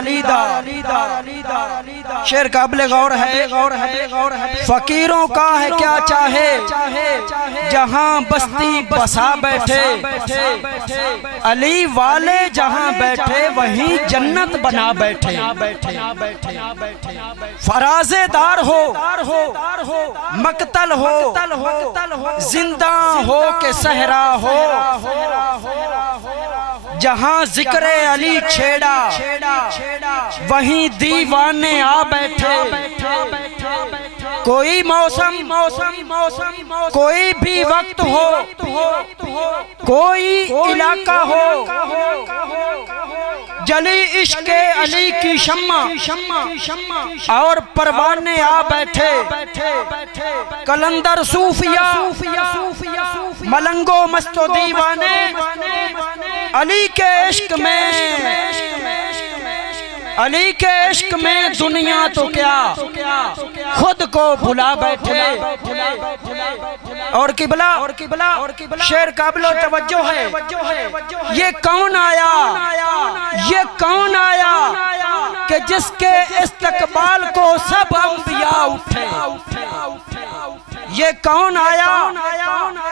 علی دا شعر قابل غور ہے فقیروں کا ہے کیا چاہے جہاں بستی بسا بیٹھے علی والے جہاں بیٹھے وہیں جنت بنا بیٹھے فرازے دار ہو مقتل ہو زندہ ہو کہ صحرا ہو جہاں ذکر علی چھیڑا وہیں دیوانے آ بیٹھے کوئی موسم کوئی بھی وقت ہو کوئی علاقہ ہو جلی عشق علی کی شمع اور پروانے آ بیٹھے کلندر صوفیہ ملنگ و مست و دیوانے علی کے عشق میں دنیا تو کیا خود کو بھلا بیٹھے اور قبلہ شعر قابل و توجہ ہے یہ کون آیا کہ جس کے استقبال کو سب انبیاء اٹھے یہ کون آیا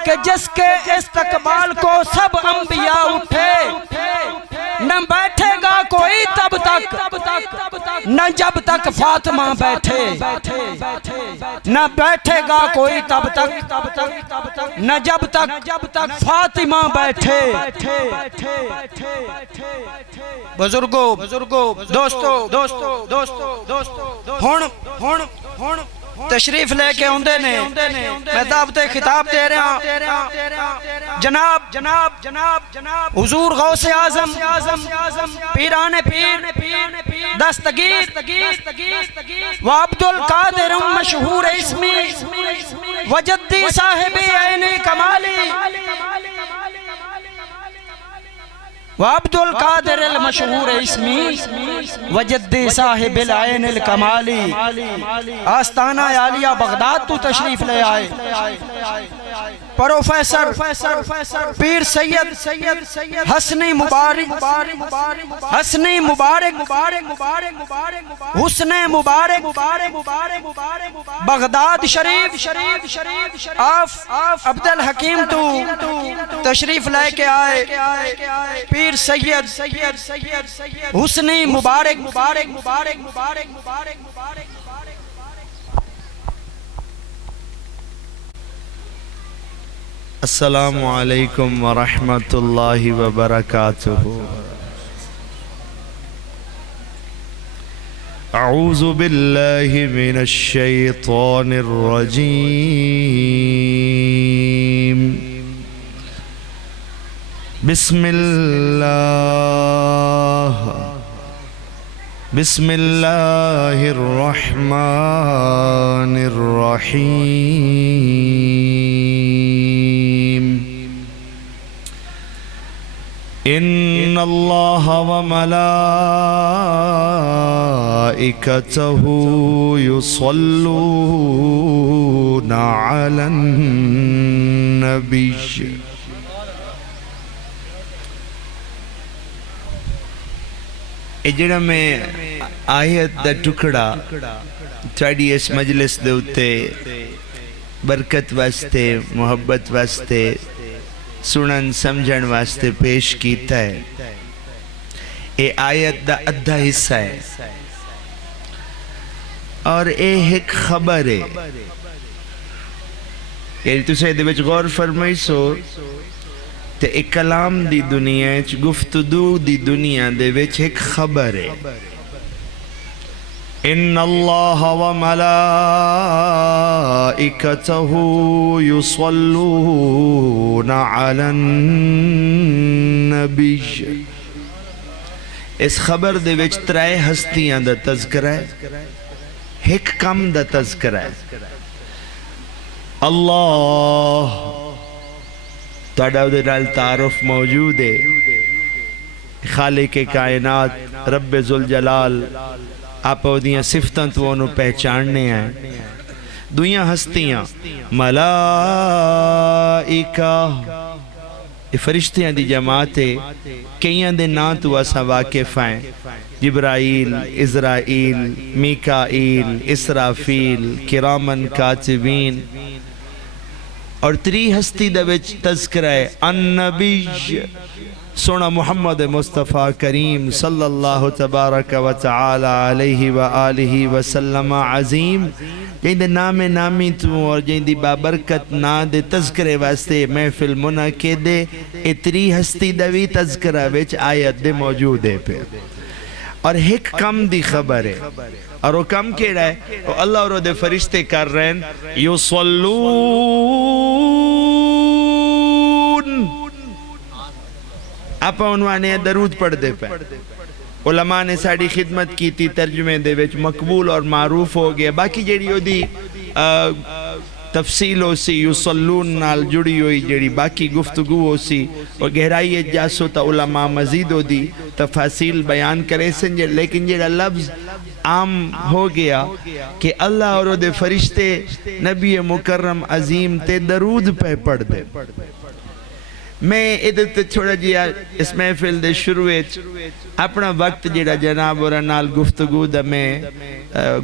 کہ جس کے استقبال کو سب انبیاء اٹھے نہ بیٹھے گا کوئی تب تک نہ جب تک فاطمہ بیٹھے نہ بیٹھے گا کوئی تب تک نہ جب تک فاطمہ بیٹھے بزرگوں دوستو ہن تشریف لے کے ہوندے نے میں دعوت خطاب دے رہا جناب حضور غوث اعظم پیران پیر دستگیر و عبد القادر مشہور اسمی و جدی صاحب عین کمالی وعبد القادر المشہور اسمی وجدی صاحب العین الکمالی آستانہ عالیہ بغداد تو تشریف لے آئے professor Pir Syed Hasni Mubarak Baghdad Sharif of Abdul Hakim تو تشریف لے کے آئے پیر سید حسنی مبارک السلام علیکم ورحمۃ اللہ وبرکاتہ اعوذ باللہ من الشیطان الرجیم بسم اللہ الرحمن الرحیم ان اللہ وملائکتہ یصلون علی النبی جڑا میں آیت دا ٹکڑا تھوڑی اس مجلس دے اتے برکت واسطے محبت واسطے سنن سمجھن واسطے پیش کیتا ہے اے آیت دا ادھا حصہ ہے اور اے ایک خبر ہے یعنی تو سے دے بچ غور فرمائی سو تے ایک کلام دی دنیا گفتگو دی دنیا دے وچ ایک خبر ہے ان اللہ وملائکتہ یصلون علی النبی اس خبر دے وچ ترائے ہستیاں دا تذکرہ ہے ایک کم دا تذکرہ ہے اللہ تڑاؤ تعارف موجود ہے خالق کائنات رب ذوالجلال آپ دیاں صفتاں تو انہوں پہچاننے ہیں دویاں ہستیاں ملائکہ یہ فرشتیاں دی جماعت ہے، کئیاں دے نام تو اسا واقف ہیں، جبرائیل، عزرائیل، میکائیل، اسرافیل، کرامن کاتبین، اور تری ہستی دے وچ تذکرہ ہے النبی سونا محمد مصطفیٰ کریم صلی اللہ تبارک و تعالی علیہ وآلہ وسلم عظیم، جن دے نام نامی تو اور جن دی بابرکت نا دے تذکرے واسطے محفل منعقد دے اتری ہستی دوی تذکرہ وچ آیت دے موجود ہے پہ، اور ایک کم دی خبر ہے، اور وہ کم کیڑا ہے وہ اللہ اور دے فرشتے کر رہے ہیں یصلون، آپ عنوانے درود پڑھ دے پہ، علماء نے ساڑی خدمت کی تھی، ترجمے دے وچ مقبول اور معروف ہو گیا، باقی جیڑی ہو دی تفصیل ہو سی یصلون نال جڑی ہوئی جیڑی باقی گفتگو ہو سی اور گہرائی جاسو تا علماء مزید ہو دی تفاصیل بیان کرے سنجے، لیکن جیڑا لفظ عام ہو گیا کہ اللہ اور دے فرشتے نبی مکرم عظیم تے درود پہ پڑھ دے۔ میں ادھر تے چھوڑا جیا اس محفل دے شروع اپنا وقت جیڑا جناب اور نال گفتگو دا میں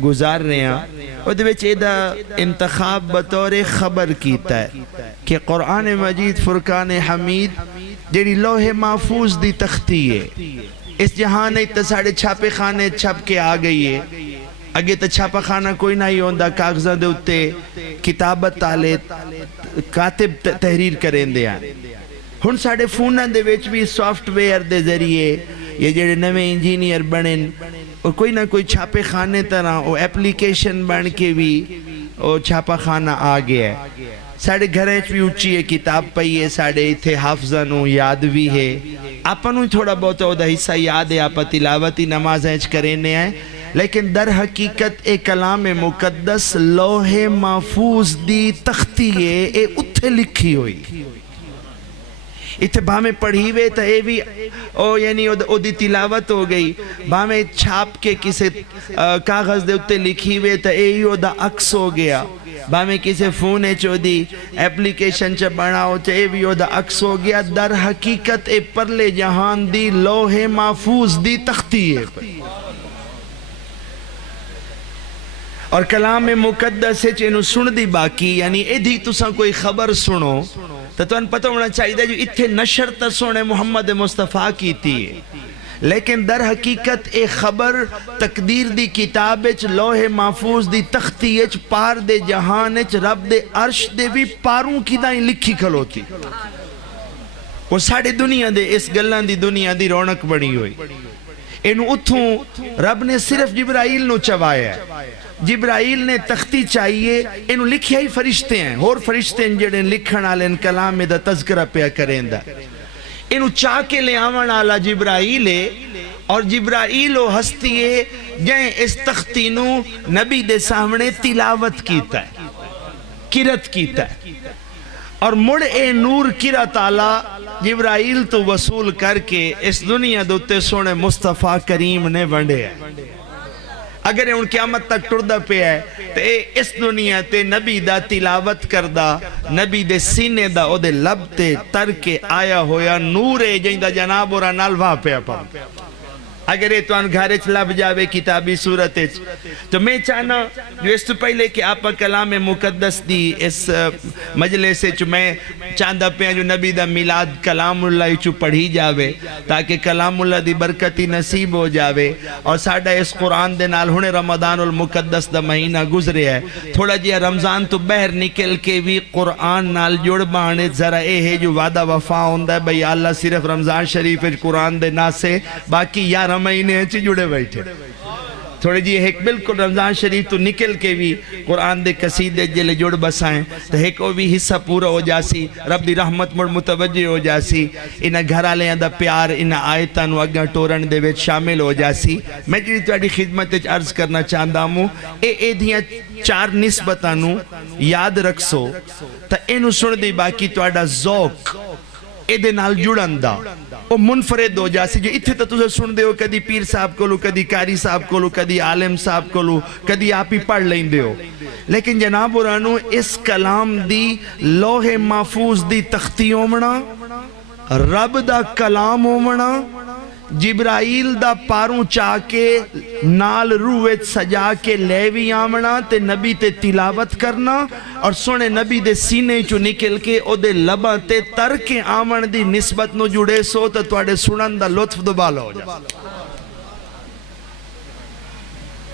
گزار رہے ہیں، اور دے وچ ایدہ انتخاب بطور خبر کیتا ہے کہ قرآن مجید فرقان حمید جیڑی لوح محفوظ دی تختی ہے، اس جہان ایتا ساڑھے چھاپے خانے چھپ کے آ گئی ہے، اگے تا چھاپا خانہ کوئی نہ ہی ہوندہ، کاغذہ دے اتے کتابت تالے کاتب تحریر کریں دے ہیں، ہن ساڑھے فونہ دے ویچ بھی سافٹ ویئر دے ذریعے یہ جڑے نوے انجینئر بنن اور کوئی نہ کوئی چھاپے خانے طرح وہ اپلیکیشن بن کے بھی وہ چھاپا خانہ آ گیا ہے، ساڑھے گھریں بھی اچھی ہے کتاب پئی ہے، ساڑھے اتھے حافظنوں یاد بھی ہے، آپنوں تھوڑا بہت دا حصہ یاد ہے، آپا تلاوتی نمازیں کرنے ہیں، لیکن در حقیقت ایک کلام مقدس لوح محفوظ دی تختی ہے، اے اتھے لکھی ہوئی، اتھے بھامیں پڑھی ہوئے تا اے بھی یعنی او دی تلاوت ہو گئی، بھامیں چھاپ کے کسے کاغذ دے اتے لکھی ہوئے تا اے ہی دا عکس ہو گیا، بھامیں کسے فونے چو دی اپلیکیشن چا بناؤ تا اے بھی دا عکس ہو گیا، در حقیقت اے پرلے جہان دی لوح محفوظ دی تختی ہے، اور کلام مقدس ہے چینو سن دی باقی، یعنی ایدھی تساں کوئی خبر سنو تو ان پتہ ہونا چاہیے جو اتھے نشر تا سونے محمد مصطفیٰ کی تھی، لیکن در حقیقت ایک خبر تقدیر دی کتابچ لوح محفوظ دی تختیچ پار دے جہانچ رب دے عرش دے بھی پاروں کی دائیں لکھی کھلوتی، وہ ساڑھے دنیا دے اس گلان دی دنیا دی رونق بڑی ہوئی، انہوں اتھوں رب نے صرف جبرائیل نو چوایا ہے، جبرائیل نے تختی چاہیے، انہوں لکھیا ہی فرشتے ہیں، اور فرشتے ہیں جڑے لکھن آلے ان کلام میں دا تذکرہ پیا کریں دا، انہوں چاہ کے لے آمن آلا جبرائیل ہے، اور جبرائیل و ہستی ہے جائیں اس تختینو نبی دے سامنے تلاوت کیتا ہے، کرت کیتا ہے، اور مڑ اے نور کرت آلا جبرائیل تو وصول کر کے اس دنیا دوتے سونے مصطفیٰ کریم نے ونڈے ہیں، اگر ان قیامت تک ٹردہ پہ ہے تو اے اس دنیا تے نبی دا تلاوت کردہ، نبی دے سینے دا او دے لب تے تر کے آیا ہویا نور ہے جائیں دا جناب اور نالوہ پہ اپا، اگر یہ تو ان گھارچ لب جاوے کتابی صورتچ، تو میں چاہنا جو اس تو پہلے کہ آپ کلام مقدس دی اس مجلس چو میں چاندہ پہ جو نبی دا میلاد کلام اللہ چو پڑھی جاوے تاکہ کلام اللہ دی برکتی نصیب ہو جاوے، اور ساڑھا اس قرآن دے نال ہونے رمضان المقدس دا مہینہ گزرے ہے، تھوڑا جیا رمضان تو بہر نکل کے بھی قرآن نال جوڑ بانے ذرا اے ہے جو وعدہ وفا ہوندہ ہے بھئی اللہ صرف رمضان شریف قرآن دے نا سے باقی 11 مہینے ہیں چی جڑے بیٹھے، تھوڑے جی ایک بالکل رمضان شریف تو نکل کے بھی قرآن دے قصیدے جلے جڑ بسائیں تو ایک وہ بھی حصہ پورا ہو جاسی، رب دی رحمت مڑ متوجہ ہو جاسی، انہا گھر آلے دا پیار انہا آیتان و اگا ٹورن دے ویچ شامل ہو جاسی۔ میں جی تواڈی خدمت عرض کرنا چاہتا ہوں اے دیاں 4 نسبتانوں یاد رکھسو تا اینو سن دی باقی تواڈا ذوق اے دے نال جڑن دا وہ منفرد ہو جاسی، جو اتھے تا تُسے سن دے ہو کدی پیر صاحب کو لو، کدی کاری صاحب کو لو، کدی عالم صاحب کو لو، کدی آپ ہی پڑھ لیں دے ہو، لیکن جناب ورانو اس کلام دی لوح محفوظ دی تختی اومنا رب دا کلام ہونا جبرائیل دا پاروں چاہ کے نال رویت سجا کے لیوی آمنا تے نبی تے تلاوت کرنا اور سونے نبی دے سینے چو نکل کے او دے لباں تے تر کے آمن دی نسبت نو جڑے سو تے توڑے سنن دا لطف دوبالا ہو جا.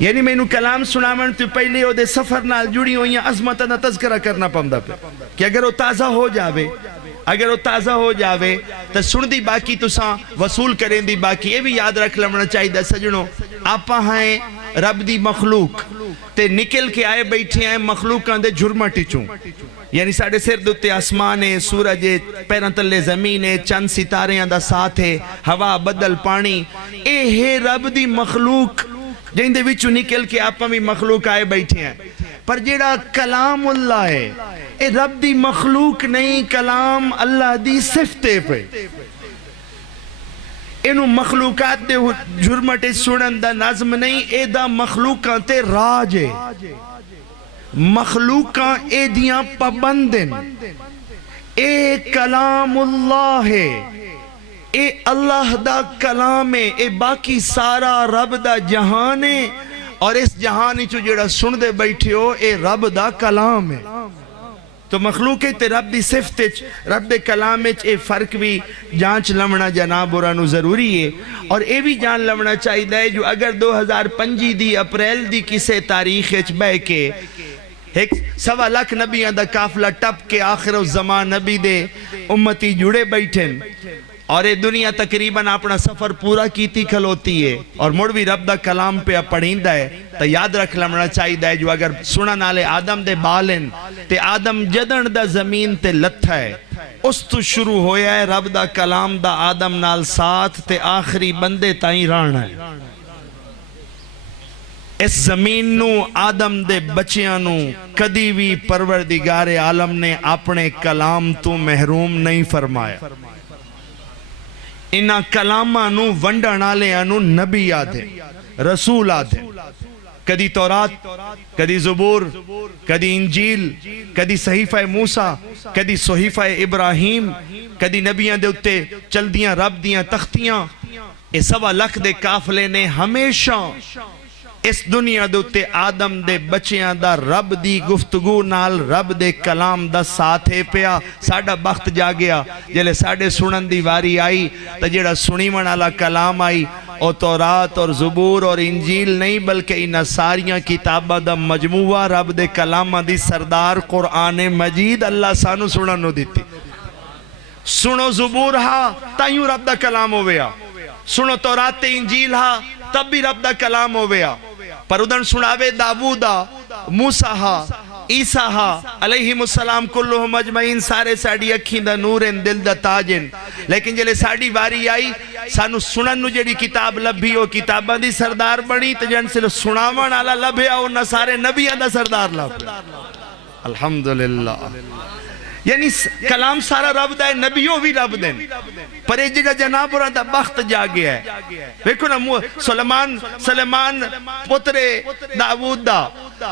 یعنی میں انہوں کلام سنامن تو پہلے او دے سفر نال جڑی ہوئی عظمت نہ تذکرہ کرنا پمدہ پہ کہ اگر وہ تازہ ہو جاوے تو سن دی باقی تو ساں وصول کریں دی باقی. یہ بھی یاد رکھ لمنا چاہی دا سجنوں آپا ہیں رب دی مخلوق تے نکل کے آئے بیٹھے ہیں مخلوق آندے جھرمہ ٹچوں یعنی ساڑھے سر دوتے آسمان ہے سورج ہے پیران تلے زمین ہے چند ستارے آندہ ساتھ ہے ہوا بدل پانی اے ہے رب دی مخلوق جن دے وچوں نکل کے آپا بھی مخلوق آئے بیٹھے ہیں. پر جیڑا کلام اللہ ہے اے رب دی مخلوق نہیں کلام اللہ دی صفتے پہ انہوں مخلوقات دے جھرمٹے سنن دا نظم نہیں اے دا مخلوقاں تے راج ہے مخلوقاں اے دیاں پابندن اے کلام اللہ ہے اے اللہ دا کلام ہے اے باقی سارا رب دا جہان ہے اور اس جہانی چو جڑا سن دے بیٹھے ہو اے رب دا کلام ہے. تو مخلوق تے رب دی صفت رب دے کلام اے فرق بھی جانچ لمنا جناب اورانو ضروری ہے. اور اے بھی جان لمنا چاہی دے جو اگر 2005 دی اپریل دی کسے تاریخ بے کے ایک 1.25 لاکھ نبیاں دا کافلہ ٹپ کے آخر الزمان نبی دے امتی جڑے بیٹھن اور یہ دنیا تقریباً اپنا سفر پورا کیتی کھلوتی ہے اور مڑ بھی رب دا کلام پہ پڑھیندہ ہے تو یاد رکھ لمنا چاہی دے جو اگر سنن نالے آدم دے بالن تے آدم جدن دا زمین تے لتھا ہے اس تو شروع ہویا ہے رب دا کلام دا آدم نال ساتھ تے آخری بندے تائیں رانا ہے. اس زمین نو آدم دے بچیاں نو کدی بھی پروردگار عالم نے اپنے کلام تو محروم نہیں فرمایا. انہا کلامہ نو ونڈن آلے نو نبی آدھے رسول آدھے کدی تورات کدی زبور کدی انجیل کدی صحیفہ موسیٰ کدی صحیفہ ابراہیم کدی نبیاں دے اتے چل دیاں رب دیاں تختیاں. اے 1.25 لاکھ دے کافلے نے ہمیشہ اس دنیا دوتے آدم دے بچیاں دا رب دی گفتگو نال رب دے کلام دا ساتھے پیا. ساڑھا بخت جا گیا جلے ساڑھے سنن دی واری آئی تا جیڑا سنی منالا کلام آئی اور تورات اور زبور اور انجیل نہیں بلکہ انہا ساریاں کتابہ دا مجموعہ رب دے کلامہ دی سردار قرآن مجید اللہ سانو سننو دیتی. سنو زبور ہا تائیوں رب دا کلام ہویا سنو تورات انجیل ہا تب بھی رب دا کلام ہویا. پر ادھن سناوے داوودہ موسیٰ عیسیٰ علیہم السلام کلہم اجمعین سارے ساڑی اکھیں دا نورن دل دا تاجن. لیکن جلے ساڑی واری آئی سانو سنن نو جڑی کتاب لبھی ہو کتابہ دی سردار بڑی تو جن سے سناون آلا لبھے آؤ سارے نبیاں دا سردار لبھے. الحمدللہ یعنی کلام سارا رب دا ہے نبیوں بھی رب دیں پر ایک جگہ جناب اور دا بخت جا گیا ہے. دیکھو نا سلیمان پتر داود دا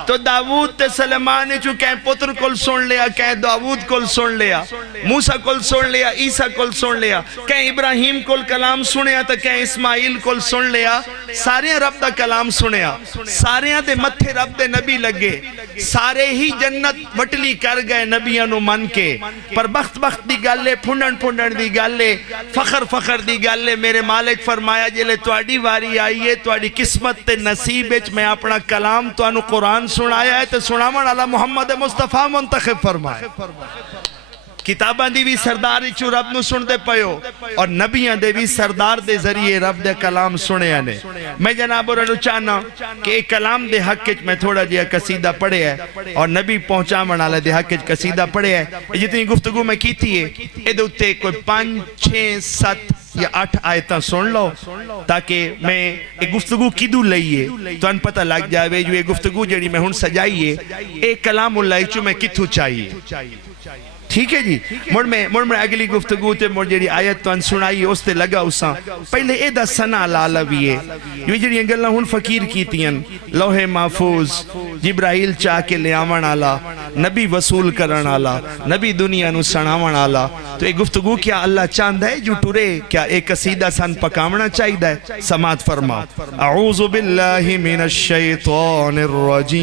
تو داود تے سلیمان چو کہیں پتر کل سن لیا کہیں داود کل سن لیا موسیٰ کل سن لیا عیسیٰ کل سن لیا کہیں ابراہیم کل کلام سنیا تو کہیں اسماعیل کل سن لیا. سارے رب دا کلام سنیا سارے دے متھے رب دے نبی لگے سارے ہی جنت وٹلی کر گئے نبیاں نو من کے. پر بخت دی گالے پھنڈن دی گالے فخر دی گالے میرے مالک فرمایا جلے توڑی واری آئیے توڑی قسمت تے نصیب اچ میں اپنا کلام تو انو قرآن سنایا ہے تو سنامن اللہ محمد مصطفیٰ منتخب فرمایا. کتاباں دی بھی سردار چو رب نو سن دے پہو اور نبیاں دے بھی سردار دے ذریعے رب دے کلام سنے آنے. میں جناب اور انو چاہنا کہ ایک کلام دے حق میں تھوڑا جیا قصیدہ پڑھے ہے اور نبی پہنچا منالا دے حق قصیدہ پڑھے ہے. جتنی گفتگو میں کی تھی ہے ادھے اتے کوئی 5 6 7 یا 8 آیتاں سن لو تاکہ میں ایک گفتگو کدو لئیے تو ان پتہ لگ جائے جو ایک گفتگو جڑی میں ہن سجائیے ایک کلام اللہ چو میں کتھو چاہیے. ٹھیک ہے جی مڑ میں اگلی گفتگو تے مڑ جڑی آیت تو ان سنائی اس تے لگا اساں پہلے اے دا سنا لالوی ہے یہ جڑی انگلہ ہن فقیر کیتیاں لوح محفوظ جبرائیل چاہ کے لے آمن آلا نبی وصول کرن آلا نبی دنیا نو سناون آلا تو ایک گفتگو کیا اللہ چاند ہے جو ٹورے کیا ایک قصیدہ سن پکامنا چاہید ہے سماعت فرما اعوذ باللہ من الشیطان الرجیم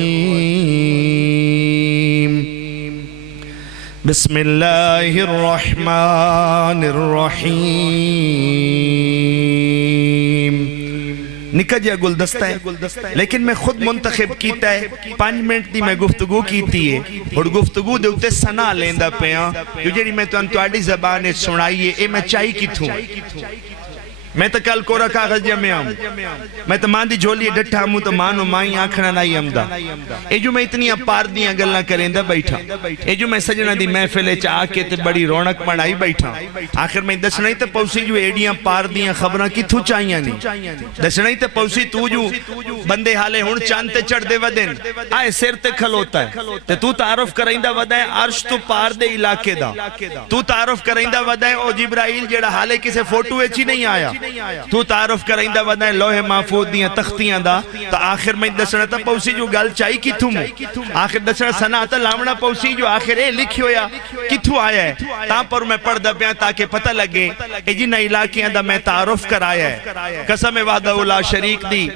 بسم اللہ الرحمن الرحیم نکا جیا گلدستہ ہے لیکن میں خود منتخب کیتا ہے 5 منٹ دی میں گفتگو کیتی ہے اور گفتگو دے اتے سنا لیندہ پیاں جو جیڑی میں تو انتواڑی زبانے سنائیے اے میں چاہی کی تھوں میں تو کل کورا کاغذ جمع آم میں تو مان دی جھولی ڈٹھا ہموں تو مانو مائیں آنکھنا نہیں امدہ اے جو میں اتنی اپار دیاں گلنا کریں دا بیٹھا اے جو میں سجنہ دی محفلے چاہ کے تے بڑی رونق پڑھائی بیٹھا آخر میں دسنائی تے پوسی جو ایڈیاں پار دیاں خبران کی تھو چاہیاں نہیں دسنائی تے پوسی تو جو بندے حالے ہون چانتے چڑھ دے ودن آئے سیر تے کھلوتا ہے تے تو تعارف کریں دا ودائے عرش تو پار دے علاقے دا تو تعارف کریں دا ودائے او جبرائیل جیڑا حالے کسے فوٹو ایچی نہیں آیا تو تعارف کرائندہ ودائیں لوح محفوظ دیاں تختیاں دا تا آخر میں دسنا تا پوسی جو گل چاہی کی تھو آخر دسنا سنا تا لامنا پوسی جو آخر اے لکھی ہویا کی تھو آیا ہے تا پر میں پڑھ دا پیاں تاکہ پتہ لگے اے جن علاقیاں دا میں تعارف کرایا ہے قسم وعدہ اولا شریک دی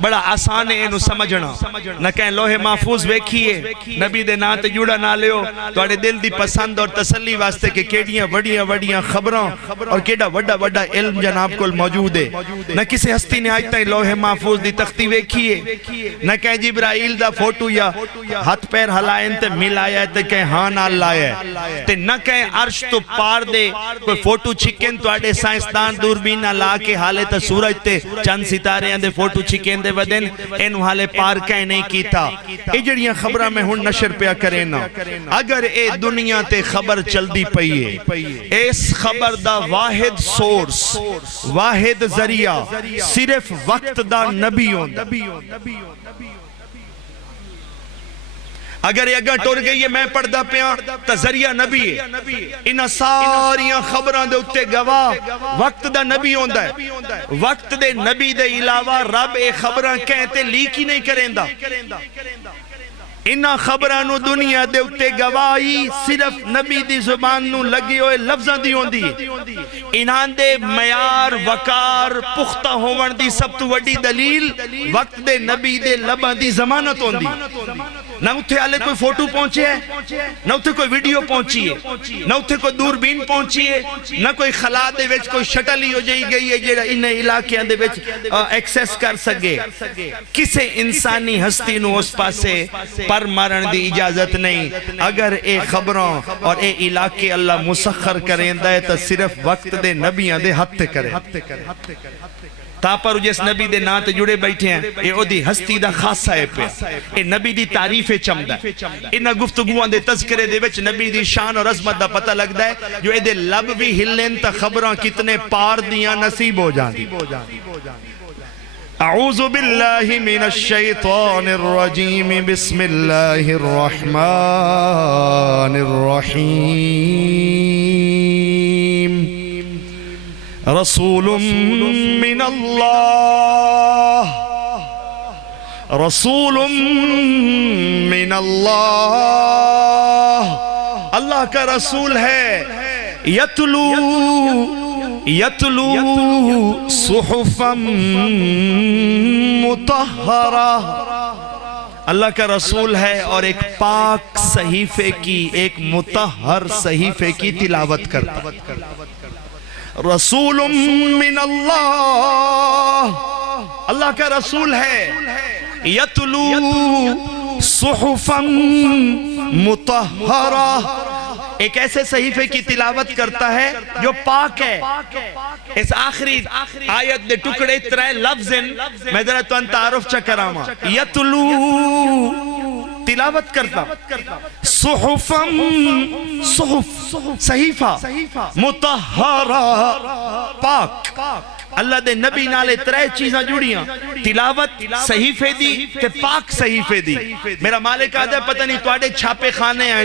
بڑا آسان ہے انہوں سمجھنا نہ کہیں لوح محفوظ ویکھیے نبی دے نا تے جوڑا نہ لیو تو اڑے دل دی پسند اور تسلی واسطے کہ کیڑیاں وڑیاں خبران اور کیڑا وڑا علم جناب کو موجود ہے نہ کسی ہستی نے آج تک لوح محفوظ دی تختی ویکھیے نہ کہیں جبرائیل دا فوٹو یا ہاتھ پیر ہلائیں تے ملایا ہے تے کہیں ہاں نہ لایا ہے تے نہ کہیں عرش تو پار دے کوئی فوٹو چھکیں تو آڑے سائنسدان دوربین نہ لا کے حالے تا سورج تے چند ستارے ہیں دے فوٹو چھکیں دے ودن انہوں حالے پار کہیں نہیں کیتا اے جڑیاں خبرہ میں ہون نشر پیا کریں نا اگر اے دنیا تے خبر چل دی پئیے اس خبر دا واحد سورس واحد ذریعہ صرف وقت دا نبی ہوں اگر یہ اگر ٹور گئی ہے میں پڑھ دا پیاں تا ذریعہ نبی ہے انہا ساریاں خبران دے اتے گواہ وقت دا نبی ہوں دا ہے وقت دے نبی دے علاوہ رب اے خبران کہتے لیکی نہیں کریں دا انہا خبرانو دنیا دے اتے گواہی صرف نبی دی زبان نو لگی ہوئے لفظاں دی ہوندی ہے انہاں دے معیار وقار پختہ ہوون دی سب تو وڈی دلیل وقت دے نبی دے لباں دی ضمانت ہوندی نہ اتھے آلے کوئی فوٹو پہنچے ہے نہ اتھے کوئی ویڈیو پہنچی ہے نہ اتھے کوئی دوربین پہنچی ہے نہ کوئی خلا دے وچ کوئی شٹل ہی ہو جائی گئی ہے جیڑا انہیں علاقیاں دے وچ ایکسیس کر سکے کسے انسانی ہستی نو اس پاسے پر مارن دی اجازت نہیں اگر اے خبروں اور اے علاقے اللہ مسخر کریں دائے تو صرف وقت دے نبیاں دے حد کریں تا پر جس نبی دے نا تے جڑے بیٹھے ہیں اے او دی ہستی دا خاصہ ہے پہ اے نبی دی تعریف چمدہ انہا گفتگوان دے تذکرے دے وچ نبی دی شان اور عظمت دا پتہ لگ دا ہے جو اے دے لب بھی ہلیں تا خبران کتنے پار دیاں نصیب ہو جاندی اعوذ باللہ من الشیطان الرجیم بسم اللہ الرحمن الرحیم رسول من اللہ رسول من اللہ اللہ کا رسول ہے یتلو صحفا مطہرہ اللہ کا رسول ہے اور ایک پاک صحیفے کی ایک مطہر صحیفے کی تلاوت کرتا رسول من اللہ اللہ کا رسول ہے یتلو صحفا مطہرہ ایک ایسے صحیفے کی تلاوت کرتا ہے جو پاک ہے اس آخری آیت دے ٹکڑے ترائے لفظ میں ذرا تو ان تعارف چکراما یتلو تلاوت کرتا صحفا صحف صحیفہ مطہرہ پاک اللہ دے نبی نالے ترے چیزاں جڑیاں تلاوت صحیفے دی تے پاک صحیفے دی میرا مالک آدھا پتہ نہیں توڑے چھاپے خانے ہیں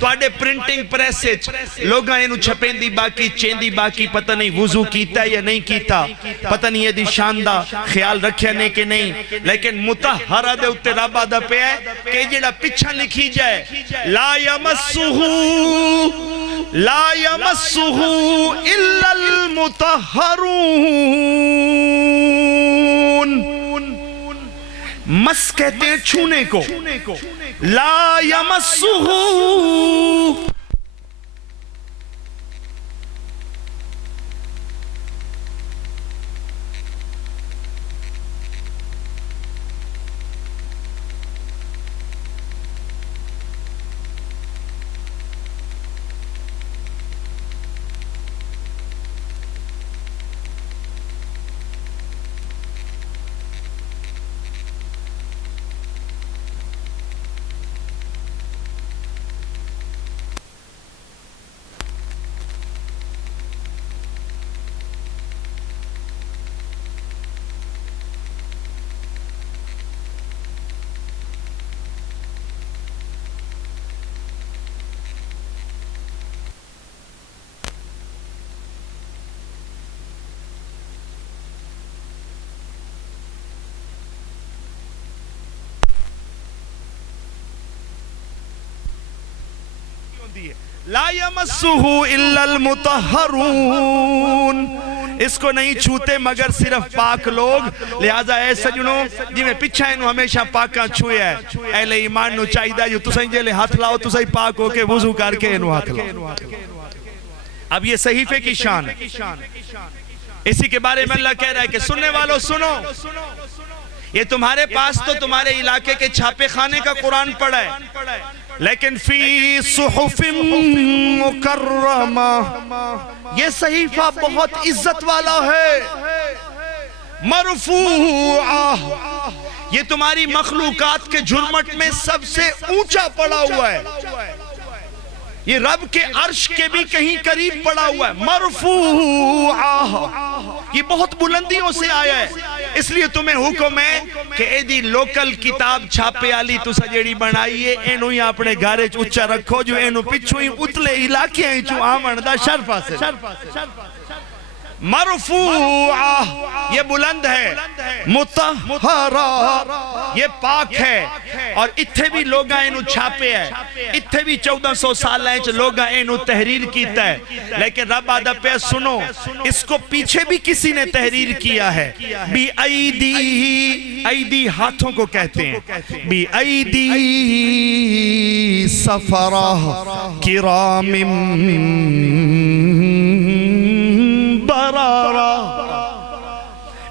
توڑے پرنٹنگ پریسج لوگاں انہوں چھپیں دی باقی چیندی باقی پتہ نہیں وضو کیتا یا نہیں کیتا پتہ نہیں یہ دی شاندہ خیال رکھنے کے نہیں لیکن متحرہ دے اتے رب آدھا پہ ہے کہ جڑا پچھا لکھی جائے لا یمسہو لا یمسہ الا المطہرون، مس کہتے ہیں چھونے کو، لا یمسہ لا یمسہ الا المطہرون، اس کو نہیں چھوتے مگر صرف پاک لوگ۔ لہذا اے سجنوں جی میں پچھا انہوں ہمیشہ پاکاں چھوئے ہے، اہل ایمان نو چاہیدہ جو تسائیں جلے ہاتھ لاؤ تسائیں پاک ہو کے وضو کر کے انہوں ہاتھ لاؤ۔ اب یہ صحیفے کی شان ہے، اسی کے بارے میں اللہ کہہ رہا ہے کہ سننے والوں سنو، یہ تمہارے پاس تو تمہارے علاقے کے چھاپے خانے کا قرآن پڑھا ہے، لیکن فی صحف مکرمہ، یہ صحیفہ بہت عزت والا ہے، مرفوعہ، یہ تمہاری مخلوقات کے جھرمٹ میں سب سے اونچا پڑا ہوا ہے، یہ رب کے عرش کے بھی کہیں قریب پڑا ہوا ہے، مرفوعہ، یہ بہت بلندیوں سے آیا ہے۔ اس لیے تمہیں حکم ہے کہ ایدی لوکل کتاب چھاپے آلی تو سجیڑی بنائیے، اینو ہی اپنے گھارے اچھا رکھو، جو اینو پچھو ہی اتلے علاقے ہیں جو آمن دا شرفہ سے مرفوعہ، یہ بلند ہے، مطہرہ، یہ پاک ہے، اور اتھے بھی لوگاں اینو چھاپے ہے، اتھے بھی 1400 سال ہیں جو لوگاں اینو تحریر کیتا ہے، لیکن رب آدھا پہ سنو، اس کو پیچھے بھی کسی نے تحریر کیا ہے، بی ایدی، ایدی ہاتھوں کو کہتے ہیں، بی ایدی سفرہ کرام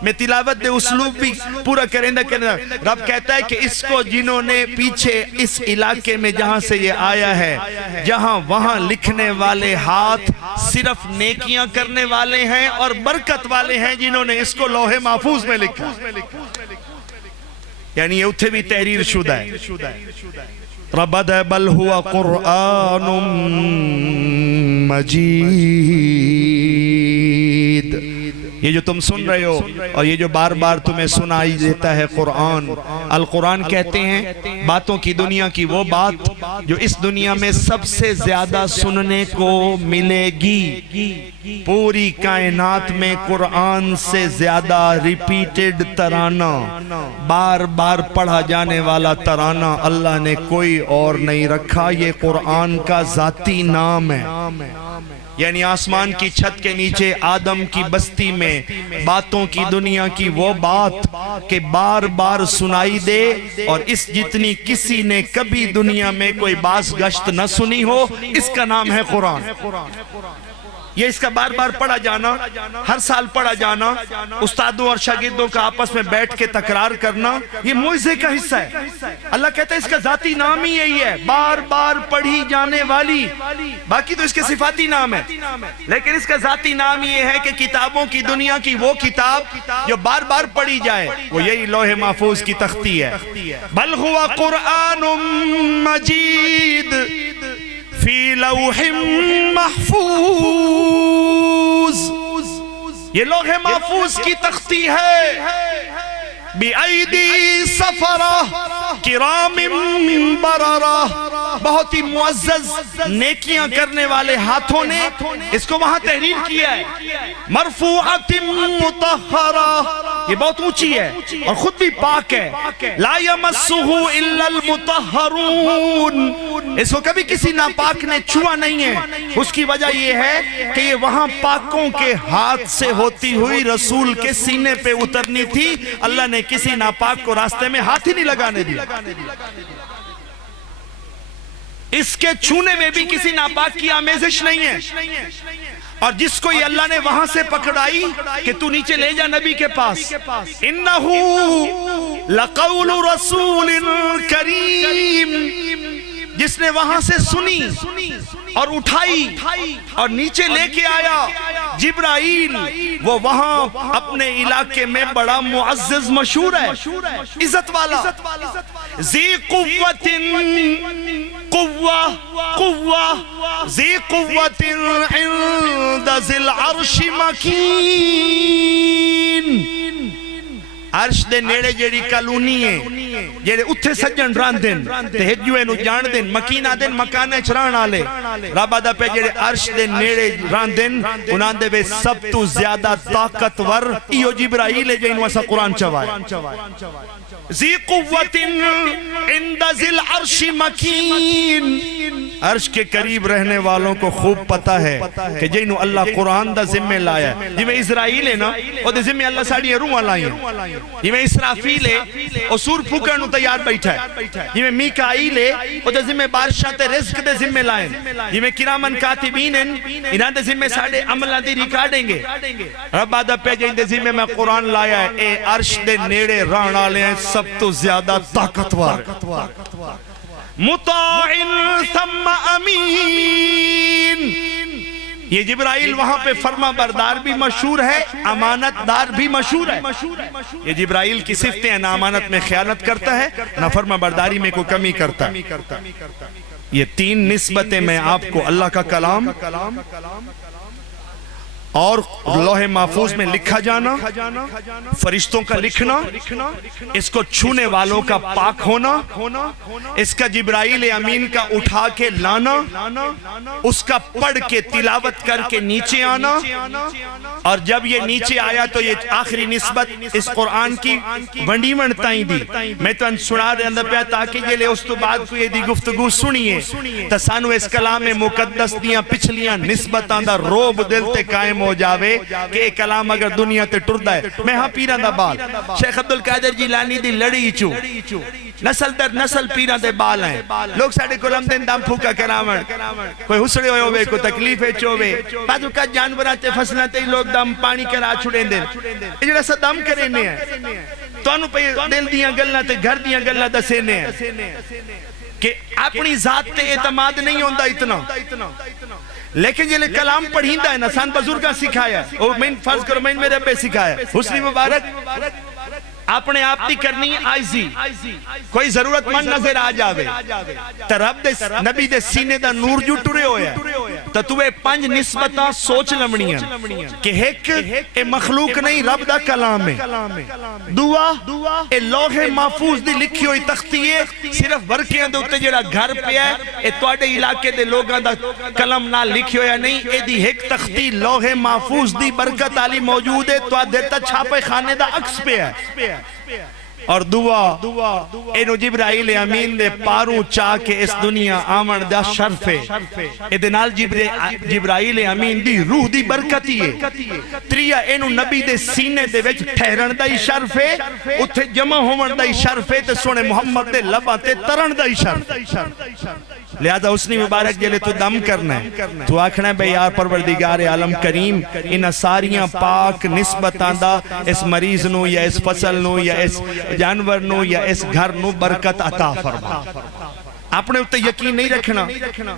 میں تلاوت دے اسلوب بھی پورا کریں رب کہتا ہے کہ اس کو جنہوں نے پیچھے اس علاقے میں جہاں سے یہ آیا ہے، جہاں وہاں لکھنے والے ہاتھ صرف نیکیاں کرنے والے ہیں اور برکت والے ہیں، جنہوں نے اس کو لوح محفوظ میں لکھا، یعنی یہ اتھے بھی تحریر شدہ ہے۔ ربد بل ہوا قرآن مجید، یہ جو تم سن رہے ہو اور یہ جو بار بار تمہیں سنائی دیتا ہے قرآن، القرآن کہتے ہیں باتوں کی دنیا کی وہ بات جو اس دنیا میں سب سے زیادہ سننے کو ملے گی، پوری کائنات میں قرآن سے زیادہ ریپیٹڈ ترانہ، بار بار پڑھا جانے والا ترانہ اللہ نے کوئی اور نہیں رکھا، یہ قرآن کا ذاتی نام ہے۔ یعنی آسمان کی چھت کے نیچے آدم کی بستی میں باتوں کی دنیا کی وہ بات کہ بار بار سنائی دے، اور اس جتنی کسی نے کبھی دنیا میں کوئی باز گشت نہ سنی ہو، اس کا نام ہے قرآن۔ یہ اس کا بار بار پڑھا جانا، ہر سال پڑھا جانا، استادوں اور شاگردوں کا آپس میں بیٹھ کے تکرار کرنا، یہ موعظے کا حصہ ہے۔ اللہ کہتا ہے اس کا ذاتی نام ہی یہی ہے، بار بار پڑھی جانے والی، باقی تو اس کے صفاتی نام ہے، لیکن اس کا ذاتی نام یہ ہے کہ کتابوں کی دنیا کی وہ کتاب جو بار بار پڑھی جائے، وہ یہی لوح محفوظ کی تختی ہے۔ بل ہوا قرآن مجید فی لوح محفوظ، یہ لوح محفوظ کی تختی ہے، بی ایدی سفرہ کرام بررہ، بہت ہی معزز نیکیاں کرنے والے ہاتھوں نے اس کو وہاں تحریر کیا ہے، مرفوعۃ مطہرہ، یہ بہت اونچی ہے اور خود بھی پاک ہے. لا یمسہ الا المطہرون، اس کو کبھی کسی ناپاک نے چھوا نہیں ہے. اس کی وجہ یہ ہے کہ یہ وہاں پاکوں کے ہاتھ سے ہوتی ہوئی رسول کے سینے پہ اترنی تھی. اللہ نے کسی ناپاک کو راستے میں ہاتھ ہی نہیں لگانے دیا. اس کے چھونے میں بھی کسی ناپاک کی آمیزش نہیں ہے. اور جس کو یہ اللہ نے وہاں سے پکڑائی کہ تو نیچے لے جا نبی کے پاس، انہو لقول رسول کریم، جس نے وہاں سے سنی اور اٹھائی اور نیچے لے کے آیا جبرائیل، وہ وہاں اپنے علاقے میں بڑا معزز مشہور ہے، عزت والا. ذی قوت ذی قوت عند ذی العرش مکین. عرش دے نیڑے جیڑی کالونی ہے، جیڑے اتھے سجن ران دن تے ہجوے نو جان دن، مکینہ دن مکانے چران آلے. رابع دا پہ جیڑے عرش دے نیڑے ران دن انہاں دے بے سب تو زیادہ طاقتور ایو جبرائیل ہے جنہوں ایسا قرآن چوائے. ذی قوت عند ذی العرش مکین. عرش کے قریب رہنے والوں کو خوب پتہ ہے کہ جنہوں اللہ قرآن دا ذمہ لایا ہے. جی میں اسرائیل ہے نا، وہ دے ذمہ اللہ ساڑی روح لائی ہیں. جی میں اسرافیل ہے، وہ سور پھوکر نو تیار بیٹھا ہے. جی میں میکائیل ہے، وہ دے ذمہ بارشاں تے رزق دے ذمہ لائیں. جی میں کرامن کاتبین ہیں، انہاں دے ذمہ ساڑے عملہ دی ریکارڈیں گے. رب آدھا پہ جن دے ذمہ میں قرآن لایا ہے. اے عرش دے نیڑے رانا لے ہیں سب تو زیادہ طاقتور، مطاع ثم امین. یہ جبرائیل وہاں پہ فرما بردار بھی مشہور ہے، امانت دار بھی مشہور ہے. یہ جبرائیل کی صفتیں ہیں، نہ امانت میں خیانت کرتا ہے، نہ فرما برداری میں کوئی کمی کرتا ہے. یہ تین نسبتیں میں آپ کو اللہ کا کلام اور لوح محفوظ میں لکھا جانا، فرشتوں کا لکھنا، اس کو چھونے والوں کا پاک ہونا، اس کا جبرائیل امین کا اٹھا کے لانا، اس کا پڑھ کے تلاوت کر کے نیچے آنا، اور جب یہ نیچے آیا تو یہ آخری نسبت اس قرآن کی ونڈی ونڈتائیں دی. میں تو سنا دے اندر پہ تاکہ یہ لے اس تو بعد کو یہ دی گفتگو سنیے تا سانو اس کلام مقدس دیاں پچھلیاں نسبتاں دا روب دل تے قائم ہو جاوے کہ ایک کلام اگر دنیا تے ٹردہ ہے. میں ہاں پیران دا بال شیخ عبدالقادر جیلانی دی لڑی چو، نسل در نسل پیران دے بال ہیں. لوگ ساڑھے کو لمدن دم پھوکا کرامن، کوئی حسڑے ہوئے ہوئے، کوئی تکلیفیں چوئے، بعدو کا جانورات تے فصلات تے لوگ دم پانی کرا چھوڑیں دیں. یہ جڑا سا دم کرینے ہیں تو انہوں پہ دل دیاں گلنا تے گھر دیاں گلنا دسینے ہیں کہ اپنی ذات تے اعتماد نہیں ہوندہ اتنا. لیکن یہ کلام پڑھیندہ ہے نا، سان بزرگاں سکھایا ہے، میں فرض کرو میں میرے پہ سکھایا ہے. حسنی مبارک اپنے آپ دی کرنی آئیزی، کوئی ضرورت مند نظر آ جاوے تا رب دے نبی دے سینے دا نور جو ٹرے ہویا تا توے 5 نسبتاں سوچ لمنیاں کہ ایک اے مخلوق نہیں، رب دا کلام ہے. دعا اے لوح محفوظ دی لکھی ہوئی تختی ہے، صرف ورکیاں دے اتے جڑا گھر پہ ہے اے توڑے علاقے دے لوگاں دا کلام نہ لکھی ہویا نہیں. اے دی ایک تختی لوح محفوظ دی برکت آلی موجود ہے، تو دیتا چھاپے خانے دا عکس پہ ہے. اور دعا اینو جبرائیل امین دے پاروں چاہ کے اس دنیا آمن دا شرف ہے. ادنال جبرائیل امین دی روح دی برکتی ہے. تریا اینو نبی دے سینے دے وچ ٹھہرن دا ہی شرف ہے، اتھے جمع ہومن دا ہی شرف ہے، تے سونے محمد دے لبا تے ترن دا ہی شرف. لہذا حسنی مبارک جلے تو دم کرنا ہے، تو آکھنا ہے بے یار پروردگار عالم کریم انہا ساریاں پاک نسبتان دا اس مریض نو یا اس فصل نو یا اس جانور نو یا اس گھر نو برکت عطا فرما. اپنے اُتے یقین نہیں رکھنا.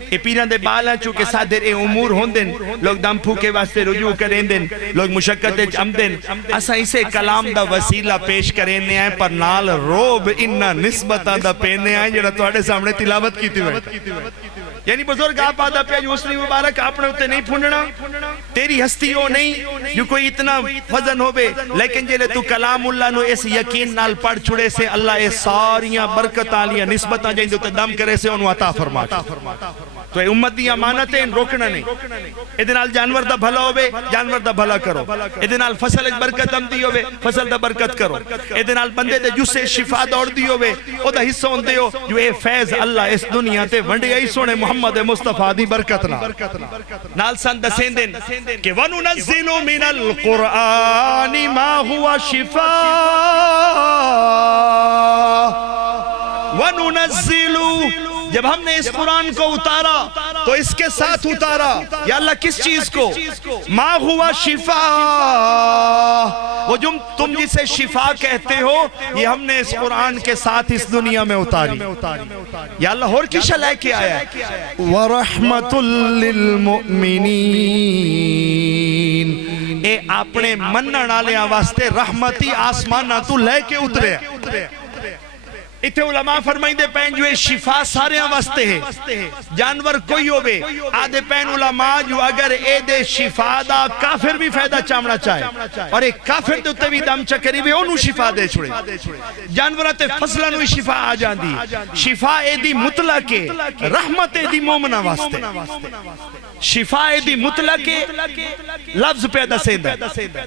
اے پیران دے بالا چونکہ صادر اے امور ہوندن، لوگ دم پھوکے واسطے رجوع کریں دن، لوگ مشکت چم دن. اسا اسے کلام دا وسیلہ پیش کریں آئے پر نال روب انہا نسبتاں دا پینے آئے جڑا توڑے سامنے تلاوت کی تھی. یعنی بزرگ آپ آدھا پیا جو حسنی مبارک اپنے اُتے نہیں پھنڈنا، تیری ہستی ہو نہیں جو کوئی اتنا وزن ہو بے، لیکن جلے تو کلام اللہ نو اس یقین نال پڑھ چھڑے سے اللہ اس ساریاں برکت آلیاں نسبتاں جائیں جو تے دم کرے سے انہوں عطا فرما. تو یہ امت دی امانت ہے، روکنا نہیں۔ ادھے نال جانور دا بھلا ہوئے، جانور دا بھلا کرو۔ ادھے نال فصل ایک برکت ہم دی ہوئے، فصل دا برکت کرو۔ ادھے نال بندے دے جسے شفا دوڑ دی ہوئے، او دا حصہ ہوں دے ہو جو اے فیض اللہ اس دنیا تے ونڈے آئی سونے محمد مصطفیٰ دی برکت نال سن دسیں دن کہ وَنُنَزِّلُ مِنَ الْقُرْآنِ مَا هُوَ شِفَاءٌ وَنُنَزِّلُ، جب ہم نے اس قرآن کو اتارا تو اس کے ساتھ اتارا یا اللہ کس چیز کو؟ ما ہوا شفا، وہ جو تم جسے شفا کہتے ہو یہ ہم نے اس قرآن کے ساتھ اس دنیا میں اتاری۔ یا اللہ اور کی شلائے کے آیا ہے وَرَحْمَةٌ لِّلْمُؤْمِنِينَ، اے اپنے منن آلیاں واسطے رحمتی آسمانہ تو لے کے اترے ہیں۔ اتھے علماء فرمائی دے پین جو شفا سارے واسطے ہے، جانور کوئی ہوئے آدھے پین علماء جو اگر اے دے شفا دا کافر بھی فائدہ چامنا چاہے اور ایک کافر دے اتنے بھی دم چکری بھی انہوں شفا دے چھوڑے، جانورات فصلانوی شفا آ جان دی، شفا اے دی مطلق ہے، رحمت اے دی مومنہ واسطے، شفا اے دی مطلق ہے، لفظ پیدا سیدہ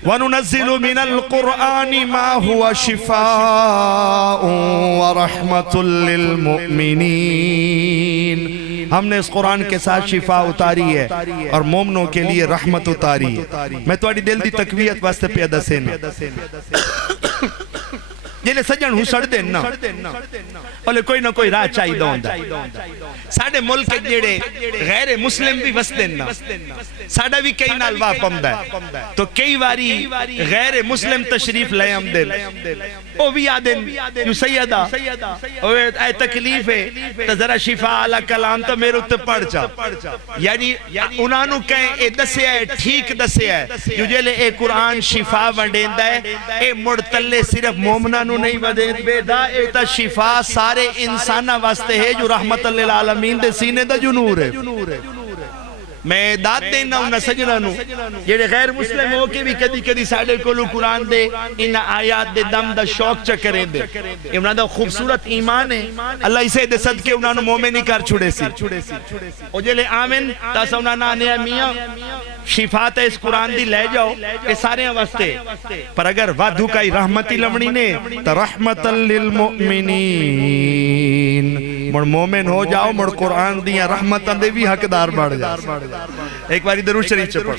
وَنُنَزِّلُ مِنَ الْقُرْآنِ مَا هُوَ شِفَاءٌ وَرَحْمَةٌ لِّلْمُؤْمِنِينَ، ہم نے اس قرآن کے ساتھ شفا اتاری ہے اور مومنوں کے لیے رحمت اتاری ہے۔ میں تو آڑی دل دی تقویت واسطے پیدا سینا جلے سجن ہوں سڑ دیں نا بولے کوئی نہ کوئی راہ چاہی دون دا ساڑھے ملک جڑے غیر مسلم بھی وس دیں نا ساڑھا بھی کئی نال واپم دا ہے تو کئی واری غیر مسلم تشریف لے ہم دیں او بھی آدن جو سیدہ اے تکلیف ہے تو ذرا شفا علا کلام تو میرے اتنے پڑھ چا یعنی انہوں کہیں اے دسے ہے ٹھیک دسے ہے جو جلے اے قرآن شفا ونڈین دا ہے اے مڑتلے صرف مومنہ نہیں بدین بے دا ایتا شفا سارے انسانہ واسطے ہے جو رحمت للعالمین دے سینے دا جو نور ہے۔ میں داد دینا انہا سجنانو جیڑے غیر مسلم ہو کے بھی کدی کدی ساڑھے کلو قرآن دے انہا آیات دے دم دا شوق چکریں دے انہا دا خوبصورت ایمان ہے اللہ اسے دے صدقے انہا نو مومنی کر چھوڑے سی او جلے آمین تاسا انہا نانے میاں شفات اس قرآن دی لے جاؤ اے سارے واسطے پر اگر وادھو کائی رحمتی لمنی نے تو رحمتا للمؤمنین مڑ مومن ہو جاؤ مڑ قرآن دیا رحمتا دے بھی حقدار بڑھ جاؤ۔ ایک باری درود شریف چپڑ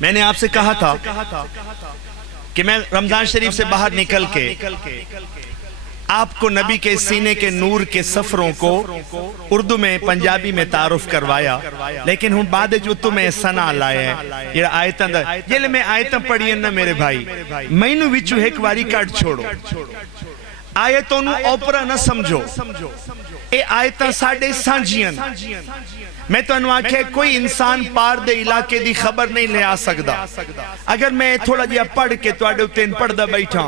میں نے آپ سے کہا تھا کہ میں رمضان شریف سے باہر نکل کے آپ کو نبی کے سینے کے نور کے سفروں کو اردو میں پنجابی میں تعارف کروایا لیکن ہوں بعد جو تمہیں سنا لائے ہیں یہ آیتاں دا یہ لے میں آیتاں پڑھی ہیں نا میرے بھائی میں نو وچو ایک واری کٹ چھوڑو آیتوں نو اوپرا نہ سمجھو اے آیتاں ساڑھے سانجیاں میں تو انہوں آکھے کوئی انسان پار دے علاقے دی خبر نہیں لے آ سکدا اگر میں تھوڑا جیا پڑھ کے تو آڑے اتین پڑھ دا بیٹھا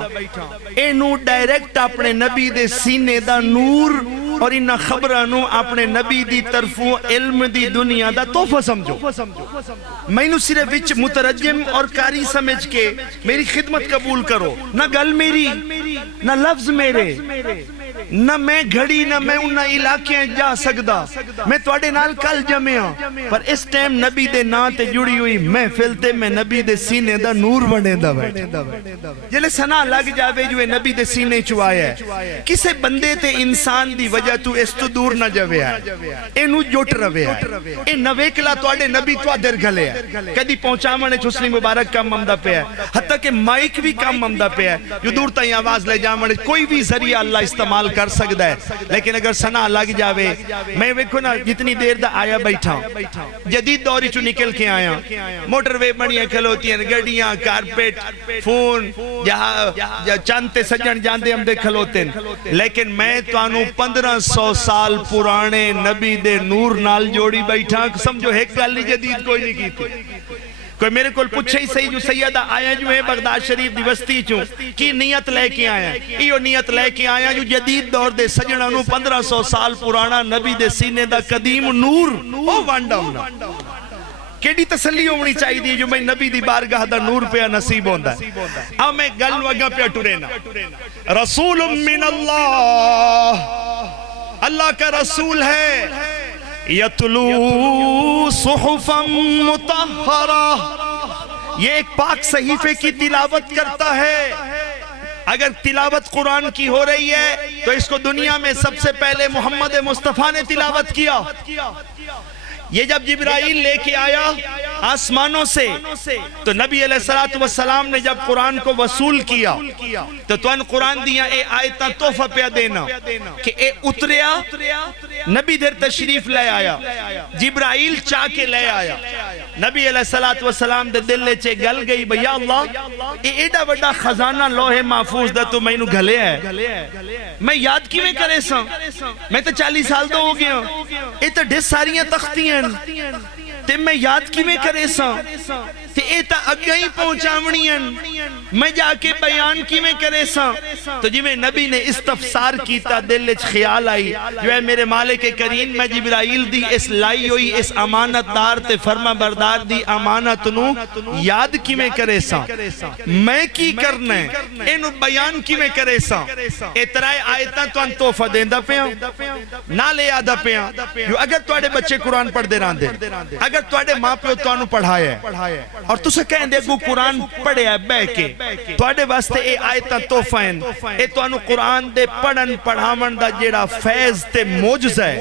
اے نو ڈائریکٹ اپنے نبی دے سینے دا نور اور انہا خبرانو اپنے نبی دی طرفوں علم دی دنیا دا توفہ سمجھو میں نو صرف وچ مترجم اور کاری سمجھ کے میری خدمت قبول کرو نہ گل میری نہ لفظ میرے نہ میں گھڑی نہ میں انہا علاقے جا سکدا میں توڑے نال کل جمعہ پر اس ٹائم نبی دے ناتے جڑی ہوئی میں فلتے میں نبی دے سینے دا نور بنے دا جلے سنا لگ جاوے جو نبی دے سینے چوایا ہے کسے بندے تے انسان دی وجہ تو اس تو دور نہ جاوے ہے انہوں جوٹ روے ہے اے نویکلا توڑے نبی تو در گھلے ہے کدی پہنچا مانے حسنی مبارک کام ممدہ پہ ہے حتیٰ کہ مائک بھی کام ممدہ پہ ہے جو دور تائیں آواز لے جا مانے کوئی بھی ذریعہ اللہ استعمال کر سکتا ہے لیکن اگر سنا لگ جاوے میں ویکھو نا جتنی دیر دا آیا بیٹھا جدید دوری چو نکل کے آیا موٹر وے بڑیاں کھلوتی ہیں گڑیاں کارپیٹ فون جہاں چانتے سجن جاندے ہم دے کھلوتے ہیں لیکن میں تو آنو 1500 سال پرانے نبی دے نور نال جوڑی بیٹھا سمجھو ایک گالی جدید کوئی نہیں کی تھی کوئی میرے کول پوچھے ہی صحیح جو سیدہ آیا جو ہے بغداد شریف دی وستی چوں کی نیت لے کے آیا ایو نیت لے کے آیا جو جدید دور دے سجنانو 1500 سال پرانا نبی دے سینے دا قدیم نور او وانڈا ہونا کیڑی تسلی ہونی چاہیے جو میں نبی دی بارگاہ دا نور پہ نصیب ہوندا ہے. اب میں گل وگا پہ ٹرینا. رسول من اللہ، اللہ کا رسول ہے. یتلو صحفا مطہرہ، یہ ایک پاک صحیفے کی تلاوت کرتا ہے. اگر تلاوت قرآن کی ہو رہی ہے تو اس کو دنیا میں سب سے پہلے محمد مصطفیٰ نے تلاوت کیا. یہ جب جبرائیل لے کے آیا آسمانوں سے تو نبی علیہ السلام نے جب قرآن کو وصول کیا تو تون قرآن دیا اے آیتاں تحفہ پہ دینا کہ اے اتریا نبی دیر تشریف لے آیا، جبرائیل چاہ کے لے آیا. نبی علیہ السلام دے دل لے چے گل گئی بھئی اللہ اے ایڈا بڑا خزانہ لوح محفوظ دا تو میں انہوں گھلے ہے، میں یاد کی میں کرے سا، میں تو 40 سال تو ہو گیا، اے تو ڈھس ساریاں تختی ہیں تے میں یاد کی میں کرے سا، تے اے تا اگئی پہنچاونی ہیں میں جا کے بیان کی میں کرے سا. تو جی میں نبی نے استفسار کیتا دل لچ خیال آئی جو ہے میرے مالک کریم میں جبرائیل دی اس لائی ہوئی اس امانت دار تے فرما بردار دی امانت نو یاد کی میں کرے سا، میں کی کرنے انو بیان کی میں کرے سا. اترائے آیتاں تو ان توفہ دیندہ پیا نہ لے آدھا پیا. اگر توڑے بچے قرآن پڑھ دے رہاں دے، اگر توڑے ماں پیو تو انو پڑھائے اور تو سے کہیں دے گو قرآن پڑھے ہے بے کے توڑے واسطے اے آیتاں توفہ ہیں، اے تو انو قرآن دے پڑھن پڑھامن دا جیڑا فیض تے موجز ہے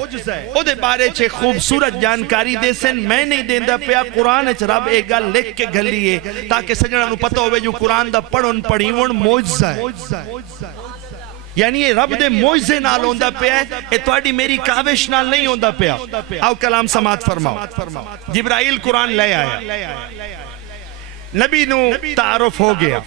او دے بارے چھے خوبصورت جانکاری دے سن. میں نہیں دیندہ پیا قرآن اچھ رب ایک گل لکھ کے گھلیے تاکہ سجنہ نو پتہ ہوئے جو قرآن دا پڑھن پڑھیون موجز ہے. یعنی یہ رب دے موجزے نال ہوندہ پیا ہے، اے توڑی میری کاوش نال نہیں ہوندہ پیا. آؤ کلام سماعت فرماؤ. جبرائیل قرآن لے آیا، نبی نو تعارف ہو گیا.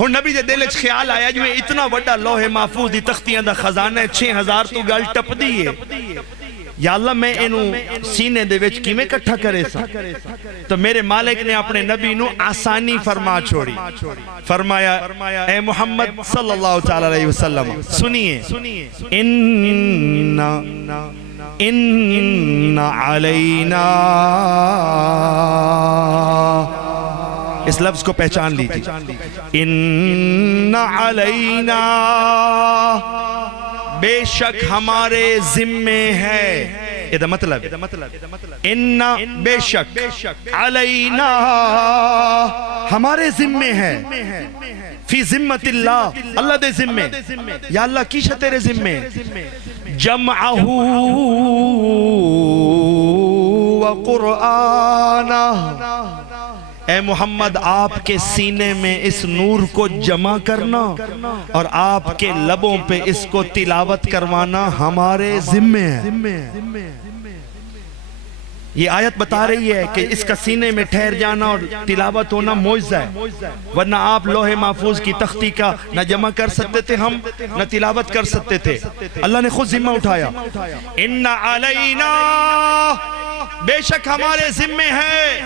ہن نبی دے دل وچ خیال آیا جو اتنا بڑا لوح محفوظ دی تختیاں دا خزانہ ہے، 6000 تو گل ٹپ دی ہے. یا اللہ میں انو سینے دے وچ کیویں اکٹھا کرے سا. تو میرے مالک نے اپنے نبی نو آسانی فرما چھوڑی، فرمایا اے محمد صلی اللہ علیہ وسلم سنیے ان علینا، اس لفظ کو پہچان لیجیے، ان علینا بے شک ہمارے ذمے ہے. یہ دا مطلب ان بے شک علینا ہمارے ذمے ہے، فی ذمت اللہ اللہ دے ذمے. یا اللہ کی شہ تیرے ذمے جمعہو و قرآنہ. اے محمد آپ کے سینے میں اس نور کو جمع کرنا اور آپ کے لبوں پہ اس کو تلاوت کروانا ہمارے ذمے ہے. یہ آیت بتا رہی ہے کہ اس کا سینے میں ٹھہر جانا اور تلاوت ہونا معجزہ ہے، ورنہ آپ لوح محفوظ کی تختی کا نہ جمع کر سکتے تھے ہم نہ تلاوت کر سکتے تھے. اللہ نے خود ذمہ اٹھایا. ان علینا بے شک ہمارے ذمے ہے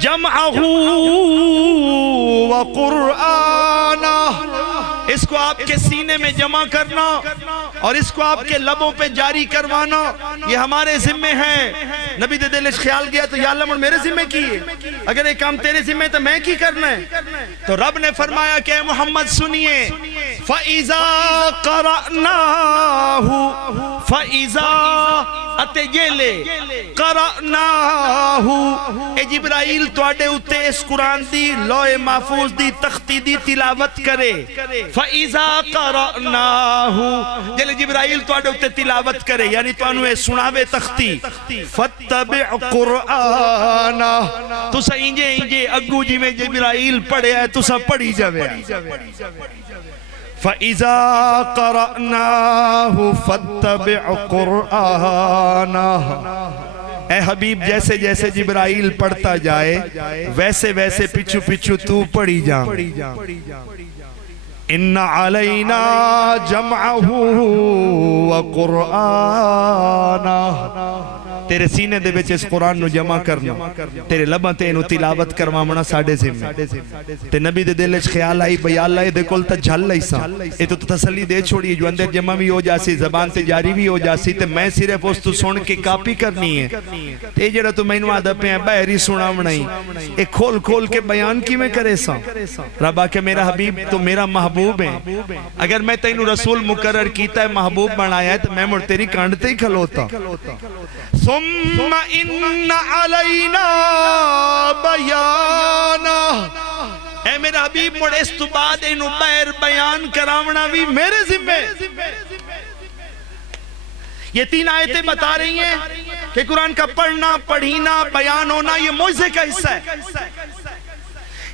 جمعہو و قرآنہ، اس کو آپ کے سینے میں جمع کرنا اور اس کو آپ کے لبوں پہ جاری کروانا یہ ہمارے ذمے ہے. نبی دے دل خیال گیا تو یا اللہ میرے ذمے کی ہے، اگر ایک کام تیرے ذمے تو میں کی کرنا ہے. تو رب نے فرمایا کہ اے محمد سنیے فَإِذَا قَرَأْنَاهُ فَإِذَا اتے جیلے قرأناہو اے جبرائیل توڑے اتے اس قرآن دی لوح محفوظ دی تختی دی تلاوت کرے. فَإِذَا قَرَأْنَاهُ جیلے جبرائیل توڑے اتے تلاوت کرے یعنی تو انوے سناوے تختی. فَاتَّبِعْ قُرْآنَ تو سا انجے اگو جی میں جبرائیل پڑھے ہے تو سا پڑھی جاوے. فَإِذَا قَرَأْنَاهُ فَاتَّبِعْ قُرْآنَهُ اے حبیب جیسے جیسے جبرائیل پڑھتا جائے ویسے ویسے پچھو پچھو تو پڑھی جا. ان علینا جمعہ و قرآنہ تیرے سینے دے وچ اس قرآن نو جمع کرنا تیرے لباں تے انو تلاوت کرواونا ساڈے ذمہ تے نبی دے دل وچ خیال آئی بھئی اللہ دے کول تے جھل لئی سا اے تو تسلی دے چھوڑی جو اندر جمع بھی ہو جاسی زبان تے جاری بھی ہو جاسی تے میں صرف اس تو سن کے کاپی کرنی ہے تے جڑا تو مینوں آدا پیا باہری سناونا ہی اے کھول کھول کے بیان کیویں کرے سا ربا کہ میرا حبیب تو میرا محبوب ہے اگر میں تینوں رسول مقرر کیتا ہے محبوب بنایا ہے تو میں مڑ تیری کانڈتے ہی کھلوتا ثم ان علینا بیانا اے میرا حبیب مڑ اس تو بعد انہوں بیر بیان کراونا بھی میرے ذمہ یہ 3 آیتیں بتا رہی ہیں کہ قرآن کا پڑھنا پڑھینا بیان ہونا یہ معجزے کا حصہ ہے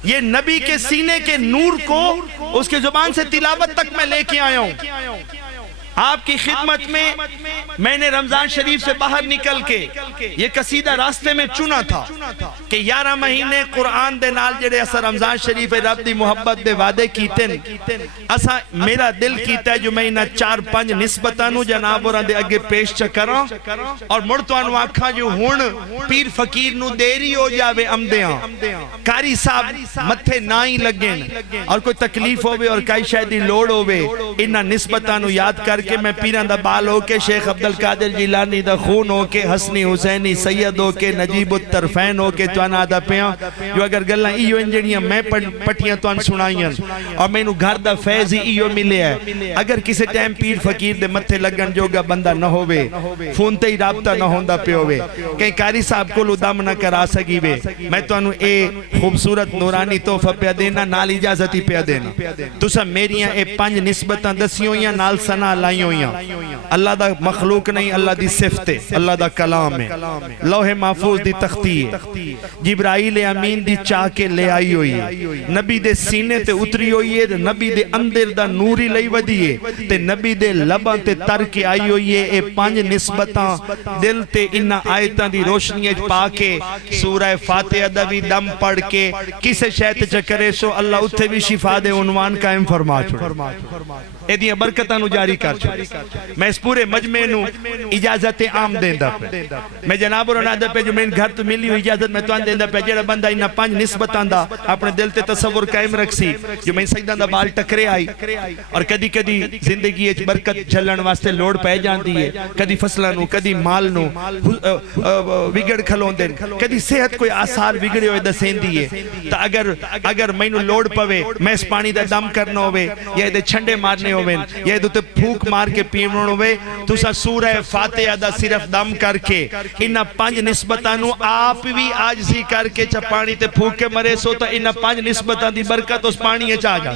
یہ نبی کے سینے کے نور کو اس کے زبان سے تلاوت تک میں لے کے آیا ہوں آپ کی خدمت میں نے رمضان شریف سے باہر نکل کے یہ قصیدہ راستے میں چنا تھا کہ 11 مہینے قرآن دے نال جڑے اسا رمضان شریف رب دی محبت دے وعدے کیتے اسا میرا دل کیتا ہے جو میں انہاں 4-5 نسبتانو جناب اور دے اگے پیش چکراں اور مڑتوان واکھاں جو ہون پیر فقیر نو دیری ہو جاوے امدیاں کاری صاحب متھے نہ ہی لگیں اور کوئی تکلیف ہوئے اور کئی شاید لوڑ ہوئے انہاں نسبتانو یاد کر کہ میں پیران دا بال ہو کے شیخ عبدالقادر جیلانی دا خون ہو کے حسنی حسینی سید ہو کے نجیب الطرفین ہو کے توان آدھا پیاں جو اگر گلنا ایو انجڑیاں میں پٹیاں توان سنائیاں اور میں انہوں گھر دا فیضی ایو ملے ہے اگر کسی ٹائم پیر فقیر دے متھے لگن جو گا بندہ نہ ہوئے فونتے ہی رابطہ نہ ہوندہ پہ ہوئے کہیں کاری صاحب کو لدام نہ کرا سکی وے میں تو انہوں اے خوبصورت نورانی توفہ پہ دینا نال اجازتی پہ دینا تو سب میریاں اے 5 نسبتاں دسیوں یا نال سنا لائیں ہویاں اللہ دا مخلوق نہیں اللہ دی صفت ہے اللہ دا کلام ہے لوح محفوظ دی تختی ہے جبرائیل امین دی چاہ کے لے آئی ہوئی ہے نبی دے سینے تے اتری ہوئی ہے نبی دے اندر دا نوری لئی ودی ہے تے نبی دے لباں تے تر کے آئی ہوئی ہے اے 5 نسبتاں دل تے انہا آیتاں دی روشنی پا کے سورہ فاتحہ دا بھی دم پڑھ کے کسے شہت چکرے سو اللہ اتھے بھی شفا دے عنوان قائم فرما چھوڑ اے دیاں برکتاں نو جاری کر چھوڑ میں اس پورے مجمع نو اجازت عام دیندہ پہ میں جناب اور نادہ پہ جو میں گھر تو ملی ہوئی اجازت میں توان دیندہ پہ جڑا بندہ انہا 5 نسبتاں دا اپنے دل تے تصور قائم رکھ سی جو میں سجدہ دا بال ٹکرے آئی اور کدی کدی زندگی ایچ برکت جھلن واسطے لوڑ پہ جان دیئے کدی فصلہ نو کدی مال نو وگڑ کھلون دین کدی صحت کوئی آثار وگڑے ہوئے دسین دیئے تا اگر میں نو لوڑ پوے میں اس پانی دا دم کرنا ہوئے یا دے چھنڈے مارنے ہوئے یا دے تے پھوک مار کے پیمرون ہوئے تو سا سورہ فاتحہ دا صرف دم کر کے انہا 5 نسبتانو آپ بھی آجزی کر کے چا پانی تے پھوک کے مرے سو تا انہا 5 نسبتان دی برکت اس پانی چاہ جا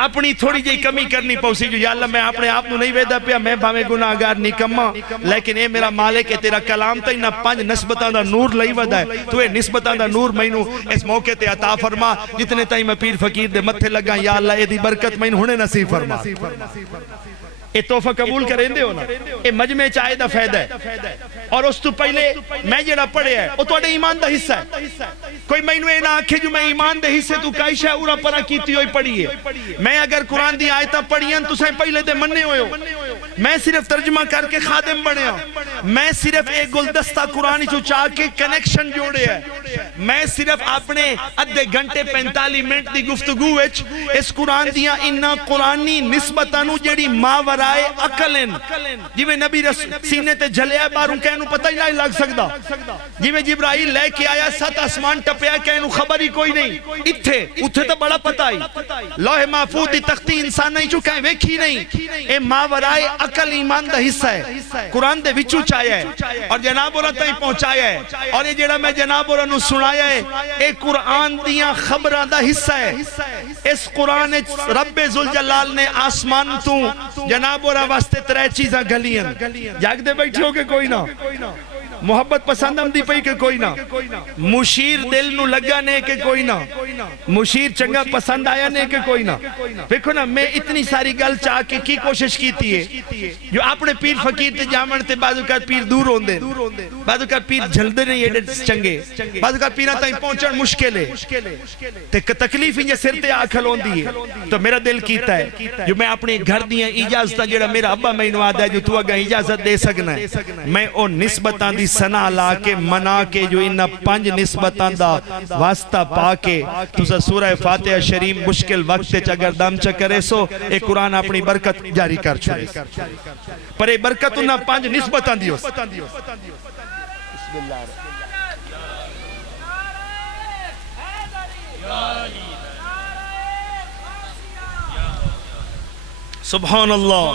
اپنی تھوڑی جی کمی کرنی پوسی جو یا اللہ میں اپنے آپ نو نہیں ویدہ پیا میں بھامے گناہگار نکمہ لیکن اے میرا مالک ہے تیرا کلام تا انہا 5 نسبتان دا نور لئی ودا ہے تو اے نسبتان دا نور میں نو اس موقع تے عطا فرما جتنے تائی میں پیر فقیر دے متھے لگا یا اللہ اے دی برکت میں ہونے نصیب فرما اے توفہ قبول کریں دے ہونا اے مجمع چاہے دا فیدہ ہے اور اس تو پہلے میں جڑا پڑھے ہے وہ تو اڈے ایمان دا حصہ ہے کوئی میں انوے نہ آکھے جو میں ایمان دے حصے تو کائی شاہ اورا پرا کیتی ہوئی پڑھی ہے میں اگر قرآن دی آیتہ پڑھی ہیں تو سائیں پہلے دے مننے ہوئے ہو میں صرف ترجمہ کر کے خادم بڑھے ہوں میں صرف ایک گلدستہ قرآنی چو چاہ کے کنیکشن جوڑے ہیں میں صرف اپنے ادھے گھنٹے 45 منٹ دی گفتگو وچ اس قرآن دیا انہا قرآنی نسبتانو جڑی ماورائے عقلن جی میں نبی سینے تے جھلیا باروں کہنو پتہ ہی نہیں لگ سکتا جی میں جبرائیل لے کے آیا 7 آسمان ٹپیا کہنو خبر ہی کوئی نہیں اتھے تو بڑا پتہ ہی لوح محفوظ دی تختی انسان نہیں چکا ہے ویکھی نہیں اے ماورائے عقل ایمان دا حصہ ہے قرآن دے وچو چایا ہے اور جناب اور تائیں پہنچایا ہے اور یہ جڑا میں جناب اور انہوں سنایا ہے اے قرآن دیاں خبرہ دا حصہ ہے اس قرآن رب ذوالجلال نے آسمان تو جناب اور واسطے 3 چیزاں گھلین جاگ دے بیٹھے ہو کہ کوئی نہ محبت پسند آمدی پئی کہ کوئی نہ مشیر دل نو لگا نے کہ کوئی نہ مشیر چنگا پسند آیا نے کہ کوئی نہ دیکھو نا میں اتنی ساری گل چاہ کے کی کوشش کیتی ہے جو اپنے پیر فقیر تے جامن تے بعض اوقات پیر دور ہوندے بعض اوقات پیر جھلدے نہیں ایڈے چنگے بعض اوقات پیراں تائیں پہنچن مشکل ہے تے تکلیف انجے سر تے آکھل ہوندی ہے تو میرا دل کیتا ہے جو میں اپنے گھر دیاں اجازتاں جڑا میرا ابا میں نواد ہے جو تو اگا اجازت دے سکنا ہے میں او نسبتاں دی سنا لا کے منا کے جو انہا 5 نسبتاں دا واسطہ پا کے تو سورہ فاتحہ شریف مشکل وقت اگر دم چکرے سو ایک قرآن اپنی برکت جاری کر چھوڑے پر ایک برکت انہا 5 نسبتاں دیو سبحان اللہ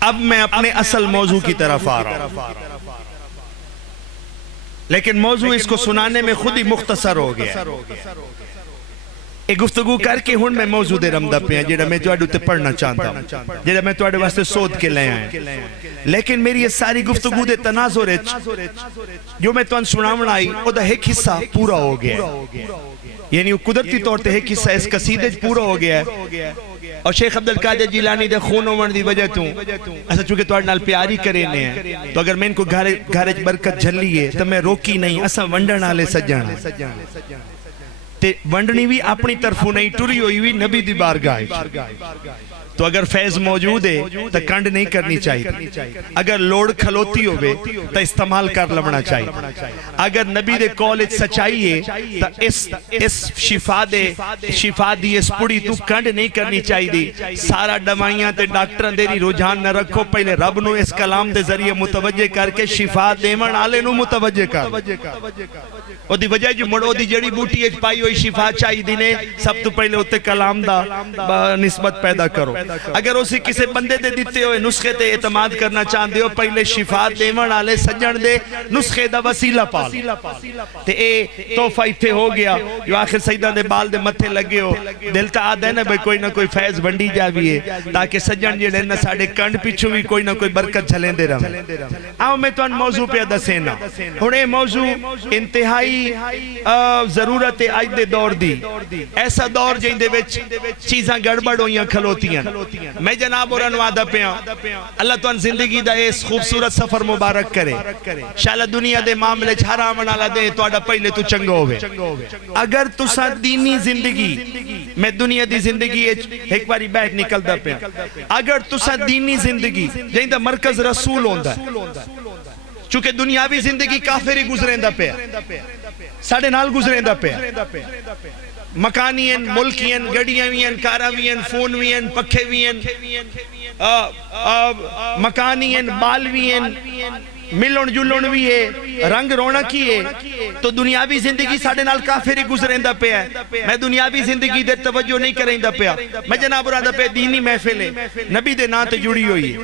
اب میں اپنے اصل موضوع کی طرف آ رہا ہوں لیکن موضوع اس کو سنانے میں خود ہی مختصر ہو گیا ایک گفتگو کر کے ہون میں موضوع دے رمدہ پہ ہیں جیڑا میں توڑے اتے پڑھنا چاہتا ہوں جیڑا میں توڑے واسطے سود کے لے آئیں لیکن میری یہ ساری گفتگو دے تناظر جو میں توان سناون آئی او دا ایک حصہ پورا ہو گیا یعنی قدرتی طور تے ایک حصہ اس قصیدے پورا ہو گیا ہے اور شیخ عبدالقادر جیلانی دے خون ومن دی وجہ توں ایسا چونکہ توڑ نال پیاری کرینے ہیں تو اگر میں ان کو گھارج برکت جھلیے تو میں روکی نہیں ایسا ونڈن آلے سجانا تے ونڈنی بھی اپنی طرفوں نہیں ٹوری ہوئی ہوئی نبی دی بارگاہ تو اگر فیض موجود ہے تو کنڈ نہیں کرنی چاہیے اگر لوڑ کھلوتی ہوئے تو استعمال کر لبنا چاہیے اگر نبی دے کال سچائی ہے تو اس شفا دی اس پڑی تو کنڈ نہیں کرنی چاہیے سارا ڈمائیاں تے ڈاکٹران دیری رجحان نہ رکھو پہلے رب نو اس کلام دے ذریعے متوجہ کر کے شفا دیمن آلے نو متوجہ کر او دی وجہ جو مڑو دی جڑی بوٹی اج پائی ہوئی شفا چاہی دینے سب تو پہلے ہوتے کلام دا نسبت پیدا کرو اگر اسی کسے بندے دے دیتے ہوئے نسخے تے اعتماد کرنا چاہتے ہو پہلے شفا دیون آلے سجن دے نسخے دا وسیلہ پال تے اے توفہ ایتھے ہو گیا جو آخر سیدہ دے بال دے متھے لگے ہو دلتا آدھا ہے نا بھئی کوئی نہ کوئی فیض بنڈی جاوی ہے تاکہ سجن جے لینا ساڑے کنڈ پیچھو بھی کوئی نہ کوئی برکت جھلیں دے رہا آؤ میں تو ان موضوع پہ دسینا ہونے موضوع انتہائی ضرورت آج دے دور دی ایسا دور جائیں دے وچ چیزاں گڑبڑ ہویاں کھلوتی ہیں میں جناب اور انوادہ پہ ہوں اللہ تو ان زندگی دا اس خوبصورت سفر مبارک کرے شاءاللہ دنیا دے معاملے چھارا منالا دے تو آڈا پہلے تو چنگو ہوئے اگر تو سا دینی زندگی میں دنیا دی زندگی ایک باری بیٹھ نکل دا پہ اگر تو سا دینی زندگی جائیں دا مرکز رسول ہوندہ چونکہ دنیاوی زندگی کافری گزرین دا پہ ساڑھے نال گزرین دا پہ مکانین ملکین گڑیاوین کاراوین فونوین پکھیوین مکانین بالوین ملن جلن بھی ہے رنگ رونقی ہے تو دنیاوی زندگی ساڑھے نال کافری گزرین دا پہ ہے میں دنیاوی زندگی دے توجہ نہیں کریں دا پہ میں جناب اور دا پہ دینی محفل ہے نبی دے نام تے جڑی ہوئی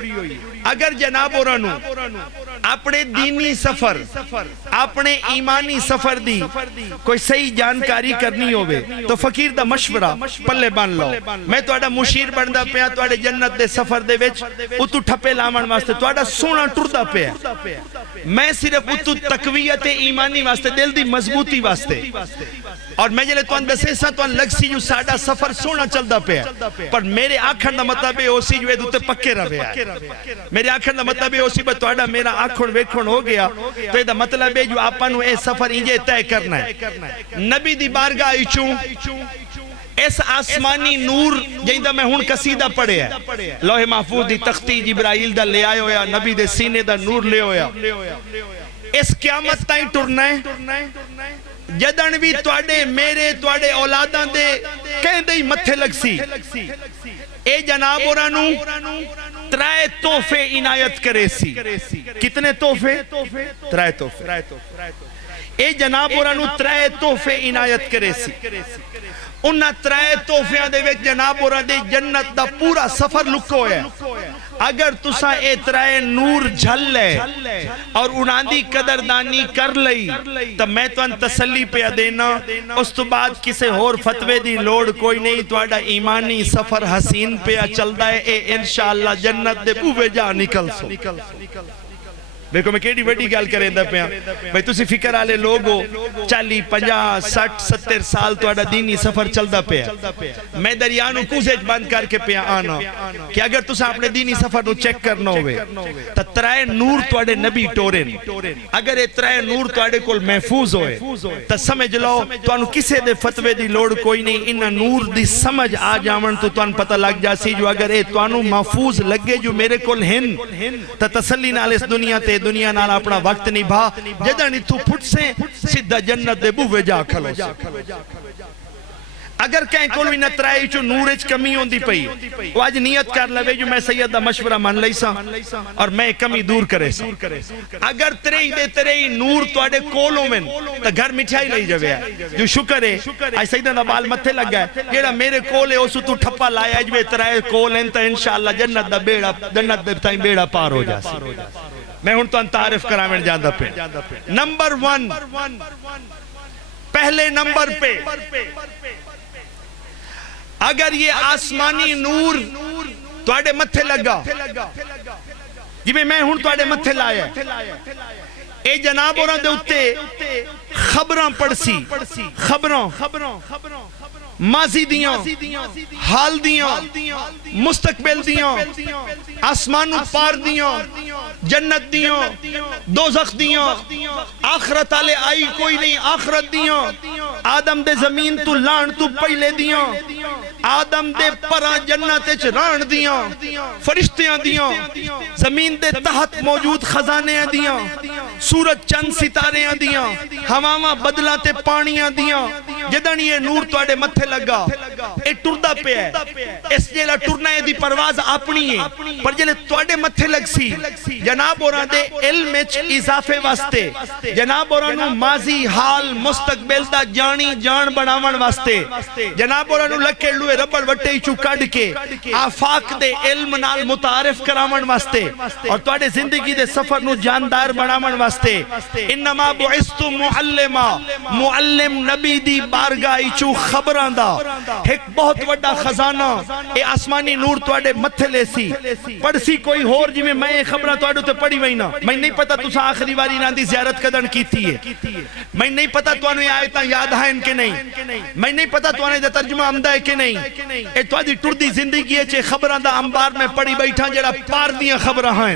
اگر جناب اور اپنے دینی سفر اپنے ایمانی سفر دی کوئی صحیح جانکاری کرنی ہوئے تو فقیر دا مشورہ پلے بان لو میں تو آڑا مشیر بندہ پیا تو آڑے جنت دے سفر دے وچ اتو ٹھپے لامن واسطے تو آڑا سونا ٹردہ پیا میں صرف اتو تقویت ایمانی واسطے دل دی مضبوطی واسطے اور میں جلے تو ان دسے سا تو ان لگ سی جو ساڑا سفر سونا چل دا پیا پر میرے آنکھن دا مطلب ہے اسی جو ہے دوتے پکے روے آئے میرے آنکھن دا مطلب ہے اسی بات تو آڑا میرا آنکھن ویکھن ہو گیا تو یہ دا مطلب ہے جو آپانو اے سفر انجے طے کرنا ہے نبی دی بارگاہ ایچوں اس آسمانی نور جہاں میں ہون قصیدہ پڑھے ہے لوح محفوظ دی تختی جبرائیل دا لے آئے ہویا نبی دے سینے دا نور لے ہویا اس قیامت تائیں ٹرنا ہے جدن بھی توڑے میرے توڑے اولادان دے کہیں دے متھے لگ سی اے جناب اورانو ترائے توفے عنایت کرے سی کتنے توفے؟ ترائے توفے اے جناب اورانو ترائے توفے عنایت کرے سی انہا ترائے توفیاں دے ویک جناب اوران دے جنت دا پورا سفر لکھو ہے اگر تسا اترائے نور جھل لے اور اناندی قدردانی کر لئی تو میں تو ان تسلی پہ دینا، اس تو بعد کسے ہور فتوے دی لوڑ کوئی نہیں، تو اڈا ایمانی سفر حسین پہ چل دا ہے، اے انشاءاللہ جنت دے بوے جا نکل سو۔ دیکھو میں کیڑی وڈی گال کریں دا پیا، بھئی تسی فکر آلے لوگو 40 50 60 70 سال تو اڈا دینی سفر چل دا پیا، میں دریانو کوزیج بند کر کے پیا آنا کہ اگر تسا اپنے دینی سفر نو چیک کرنا ہوئے تا ترائے نور تو اڈے نبی ٹورن، اگر ترائے نور تو اڈے کل محفوظ ہوئے تا سمجھ لو تو انو کسے دے فتوے دی لوڑ کوئی نہیں، انہا نور دی سمجھ آ جامن تو ان پتہ لگ جاسی جو اگر تو انو محفوظ لگے جو میرے کل ہن تا تسلی نال اس دنیا تے دنیا نال اپنا وقت نہیں بھا جدہ نہیں تو پھٹ سے سدھا جنت دے بوے جا کھلو سے۔ اگر کہیں کوئی نترائی چو نورج کمی ہوں دی پئی وہ آج نیت کر لوے جو میں سیدہ مشورہ مان لئی سا اور میں کمی دور کرے سا، اگر ترے نور تو آڑے کولوں میں تا گھر مٹھائی لئی جوے ہے جو شکر ہے آج سیدہ نبال متھے لگ گئے جیڑا میرے کول ہے اسو تو ٹھپا لائے جو ترائے کول ہیں تا انشاءاللہ جنت دا بیڑا جنت دے تائیں بیڑا پار ہو جاسی۔ میں ہون تو ان تعریف کرامن جاندہ پہ نمبر 1 پہلے نمبر پہ اگر یہ آسمانی نور تو آڑے متھے لگا جی میں ہون تو آڑے متھے لائے اے جناب اور دے اتے خبران پڑسی خبران ماضی دیاں حال دیاں مستقبل دیاں آسمانوں پار دیاں جنت دیاں دوزخ دیاں آخرت آلے آئی کوئی نہیں آخرت دیاں آدم دے زمین تو لان تو پہلے دیاں آدم دے پرا جنت اچ ران دیاں فرشتیاں دیاں زمین دے تحت موجود خزانے دیاں سورج چند ستارے دیاں ہواواں بدلا تے پانیاں دیاں جدن یہ نور تو آڑے متھے لگا اے ٹردہ پہ ہے اس جیلہ ٹرنا ہے دی پرواز اپنی ہے پر جلے تو آڑے متھے لگ سی جناب اور دے علم اچ اضافے واسطے جناب اور ماضی حال مستقبل دا جانی جان بناون واسطے جناب اور لکے لوے ربڑ وٹے چو کڑ کے آفاق دے علم نال متعارف کراون واسطے اور تو آڑے زندگی دے سفر نو جاندار بناون واسطے انما بعثتو معلمہ معلم نبی دی بارگاہی چو خبران دا ایک بہت وڈا خزانہ اے آسمانی نور تو آڑے متھے لے سی پڑھ سی کوئی ہور جی میں خبرہ تو آڑے تو پڑھی وینا میں نہیں پتا تو سا آخری واری ناندی زیارت قدن کیتی ہے میں نہیں پتا تو آنے آیتاں یاد ہیں ان کے نہیں میں نہیں پتا تو آنے دا ترجمہ عمدہ ہے کہ نہیں اے تو آدھی ٹردی زندگی ہے چھے خبران دا انبار میں پڑھی بیٹھا جڑا پار دیاں خبرہ ہیں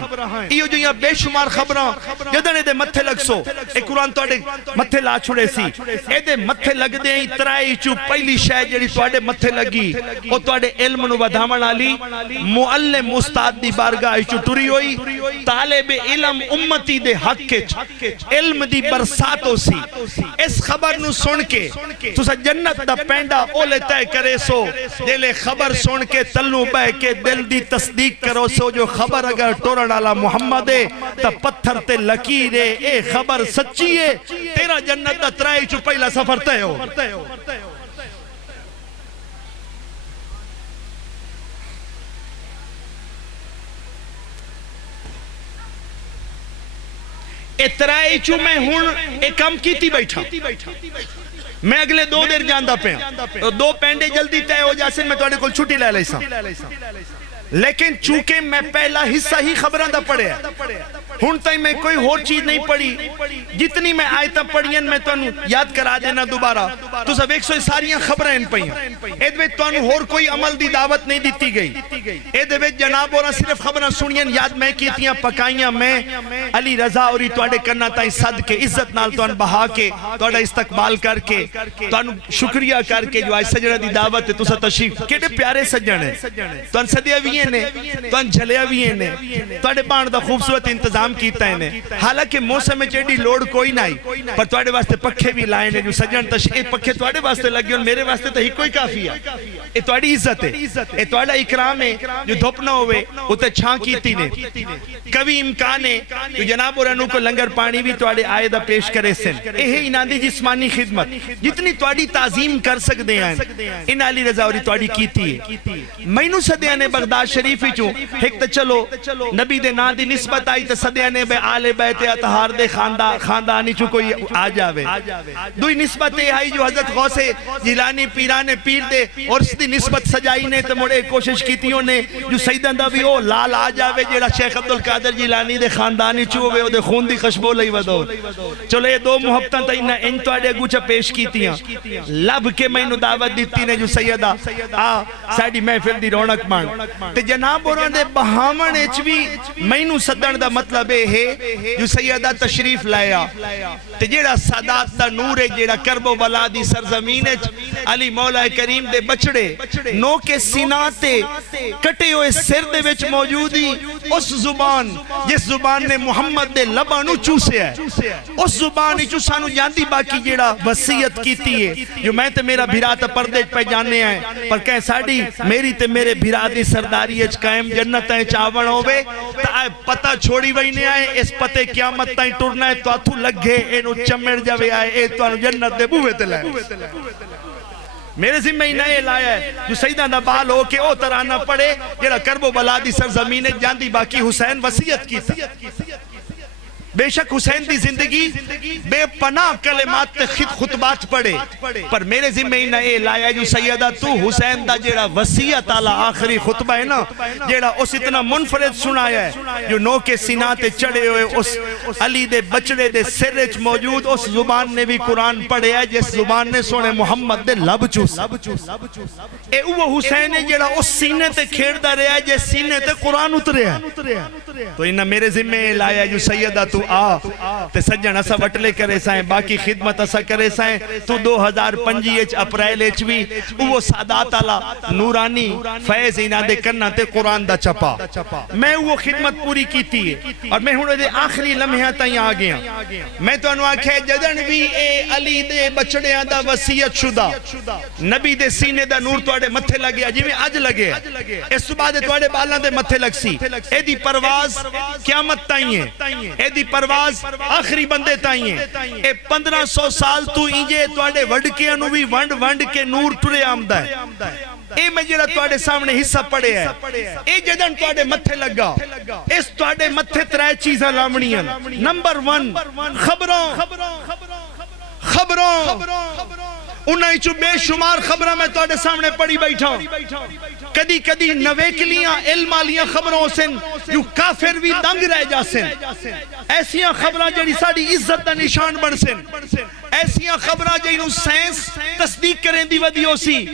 ایو جو یہاں بے شمار خبران جدنے دے متھے لگ سو اے قرآن تو آڑے متھے لا چھوڑے سی اے دے متھے لگ دے ہی ترائی چو پہلی شاید جڑی تو آڑے متھے لگی او تو آڑے علم نو بدھامن آلی معلم استاد دی بارگاہ چو ٹری ہوئی طالب علم امتی دے حق کے علم دی برساتو سی اس خبر نو سن کے تو سا جنت دا پینڈا اولے تے کرے سو دلے خبر سن کے تلو بہ کے دل دی تصدیق کرو سو جو خبر اگر ٹورن آلا محمد ہے تا پتھر تے لکیر ہے اے خبر سچی ہے تیرا جنت دا ترائی چو پہلا سفر تے ہو اترائی چو میں ہون ایک کم کیتی بیٹھا میں اگلے 2 دیر جاندہ پہ 2 پینڈے جلدی تے ہو جاسن میں توڑے کل چھوٹی لے لیسا لیکن چونکہ میں پہلا حصہ ہی خبران دا پڑھے ہون تائی میں کوئی اور چیز نہیں پڑھی جتنی میں آیتاں پڑھین میں تو یاد کرا دینا دوبارہ تو سب 100 ساریاں خبریں ان پہیاں ایدوے تو اور کوئی عمل دی دعوت نہیں دیتی گئی ایدوے جناب اور صرف خبریں سنین یاد میں کیتیاں پکائیاں میں علی رضا اوری تو اڑے کرنا تائی صد کے عزت نال تو ان بہا کے تو اڑے استقبال کر کے تو ان شکریہ کر کے جو آج سجنہ دی دعوت ہے تو سا تشریف کیڑے پیارے سجن ہیں تو ان صدیہ بھی نے تو ان جھلیا بھی نے تو اڑے بان دا خوبصورت انتظام کیتا ہے حالانکہ موسم میں چیڑی لوڑ کوئی نہیں پر تو اڑے واسطے پکھے بھی لائے نے جو سجن تشریف پکھے تو اڑے واسطے لگے اور میرے واسطے تو ہی کوئی کافی ہے یہ تواڈی عزت ہے، یہ تواڈا اکرام ہے جو دھوپ نہ ہوئے اتے چھاں کیتی نے کبھی امکان ہے جو جناب اورانو کو لنگر پانی بھی تواڈے آئے دا پیش کرے سن یہ انہاں دی جسمانی خدمت جتنی تواڈی تعظیم کر سکدے ہیں ان علی رضا اوری تواڈی کیتی ہے مینوں سدیاں نے بغداد شریف وچوں ایک تے چلو نبی دے نام دی نسبت آئی تے سدیاں نے بے آل بیت اطہار دے خاندانی چوں کوئی آ جاوے دوئی نسبت یہ آئی جو حضرت غوث جیلانی پیران پیر دے اور اس دی نسبت سجائی نے تے مڑے کوشش کیتیوں نے جو سیدان دا بھی او لال آ جاوے جیڑا شیخ عبدالقادر جیلانی دے خاندانی چووے او دے خون دی خشبو لئی ودو چلو یہ دو محبتاں تا ان تو اڈے گوچا پیش کیتیاں لب کے میں انہوں دعوت دیتی نے جو سیدہ ساڑی محفل دی رونق مان تے جناب اوران دے بہامن اچوی میں انہوں صدر دا مطلب ہے جو سیدہ تشریف لایا تے جیڑا سادات دا نور ہے جیڑا کرب و بلا دی سرزمین علی مولا کریم دے بچڑے نو کے سیناتے کٹے ہوئے سر دے وچ موجودی اس زبان جس زبان نے محمد دے لبانو چوسے ہے اس زبانی چوسانو جاندی باقی جیڑا وسیعت کیتی ہے جو میں تے میرا بھرا تے پردے پہ جانے ہیں پر کہیں ساڑی میری تے میرے بھرا دی سرداری اچ قائم جنتیں چاون ہوئے تا آئے پتہ چھوڑی وینے آئے اس پتے قیامت تائیں ٹرنا ہے تو آتھو لگے اینو چمڑ جاوے آئے اے تو آنو جنت دے بوے تے لائے میرے ذمہ ہی نئے لایا ہے جو سیدہ نبال ہو کے او ترانہ پڑے جیڑا کرب و بلا دی سرزمین جاندی باقی حسین وسیعت کی تھی بے شک حسین دی زندگی بے پناہ کلمات تے خطبات پڑے پر میرے ذمہ ہی نئے لایا جو سیدہ تو حسین دا جیڑا وسیعت آلہ آخری خطبہ ہے نا جیڑا اس اتنا منفرد سنایا ہے جو نو کے سینہ تے چڑے ہوئے اس علی دے بچڑے دے سرچ موجود اس زبان نے بھی قرآن پڑھے ہے جس زبان نے سونے محمد دے لب چوس اے وہ حسین ہے جیڑا اس سینے تے کھیڑ دا رہا ہے جس سینے تے قرآن اترے ہے تو انہا میرے ذمہ لایا جو سیدہ تو تے سجن اسا وٹلے کرے سائیں باقی خدمت اسا کرے سائیں تو 2025 اپریل بھی وہ سادات آلہ نورانی فیض انہاں دے کرنا تے قرآن دا چپا میں وہ خدمت پوری کیتی ہے اور میں ہوں دے آخری لمحہ تائیں آ گیا میں تو انہوں آکھے جدن بھی اے علی دے بچڑے دا وسیعت شدہ نبی دے سینے دا نور توڑے متھے لگیا جی میں آج لگے اس صبح دے توڑے بالان دے متھے لگ سی اے دی پرواز قیامت تائیں ہے اے دی پرواز آخری بندے تائیں ہیں اے 1500 سال تو انجے توڑے وڈکے انو بھی ونڈ کے نور ٹرے آمدہ ہے اے میں جڑا توڑے سامنے حصہ پڑے ہے اے جدن توڑے متھے لگا اس توڑے متھے ترائے چیزیں لامنیاں نمبر 1 خبروں انہیں چو بے شمار خبرہ میں توڑے سامنے پڑی بیٹھا کدی کدی نویکلیاں علم آلیاں خبروں سن جو کافر بھی دنگ رہ جا سن ایسیاں خبرہ جڑی ساڑی عزت دا نشان بن سن ایسیاں خبرہ جڑی سائنس تصدیق کریں دی ودیو سی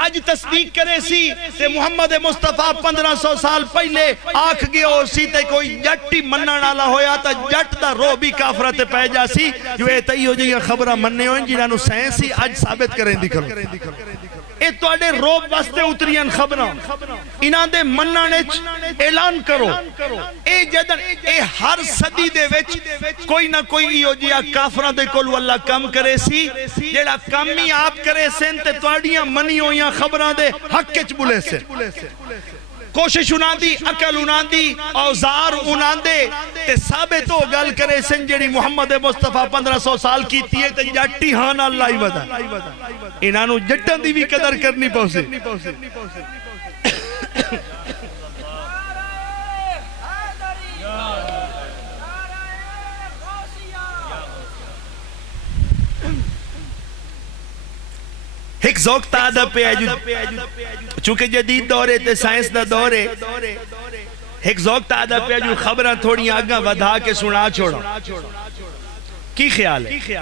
آج تصدیق کرے سی تے محمد مصطفیٰ 1500 سال پہلے آکھ گیا ہو سی تے کوئی جٹی منن والا ہویا تا جٹ دا رو بھی کافرت پہ جا سی جو اے تئی ہو جائے خبرہ مننے ہوئیں جنہاں سائنس ہی آج ثابت کریں دی کرو اے توڑے روب واسطے اتریاں خبریں انہاں دے منانچ اعلان کرو اے جدن اے ہر صدی دے وچ کوئی نہ کوئی ایو جیا کافرہ دے کولو اللہ کم کرے سی جیڑا کم ہی آپ کرے سن تے توڑیاں منی ہویاں خبرہ دے حق کچ بلے سن کوشش انہاں دی عقل انہاں دی اوزار انہاں دے تے ثابت ہو گل کرے سن جیڑی محمد مصطفیٰ 1500 سال کی تیئے تے جاٹی ہاں اللہ ہی ودا انہاں نو جٹن دی بھی قدر کرنی پوسے ایک ذوق تادہ پہ ہے چونکہ جدید دور ہے تے سائنس دا دور ہے ایک ذوق تادہ پہ ہے جو خبریں تھوڑی آگاں ودھا کے سنا چھوڑا کی خیال ہے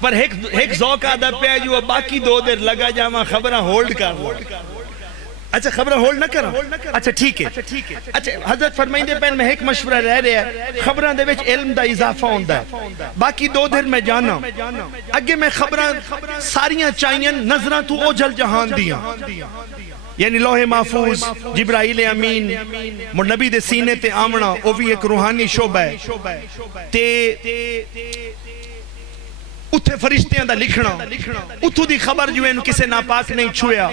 پر ایک ذوق آدھا پہ ہے جو باقی 2 دیر لگا جاما خبریں ہولڈ کر اچھا خبریں ہولڈ نہ کرا اچھا ٹھیک ہے اچھا حضرت فرمائیں دے پہن میں ایک مشورہ رہ رہے ہیں خبریں دے وچ علم دا اضافہ ہوندہ ہے باقی 2 دیر میں جانا اگے میں خبریں ساریاں چاہیاں نظرہ تو اوجل جہان دیاں یعنی لوح محفوظ جبرائیل امین نبی دے سینے تے آمنا وہ بھی ایک روحانی شعبہ ہے تے اتھے فرشتیاں دا لکھنا اتھو دی خبر جو انہوں کسے ناپاک نہیں چھویا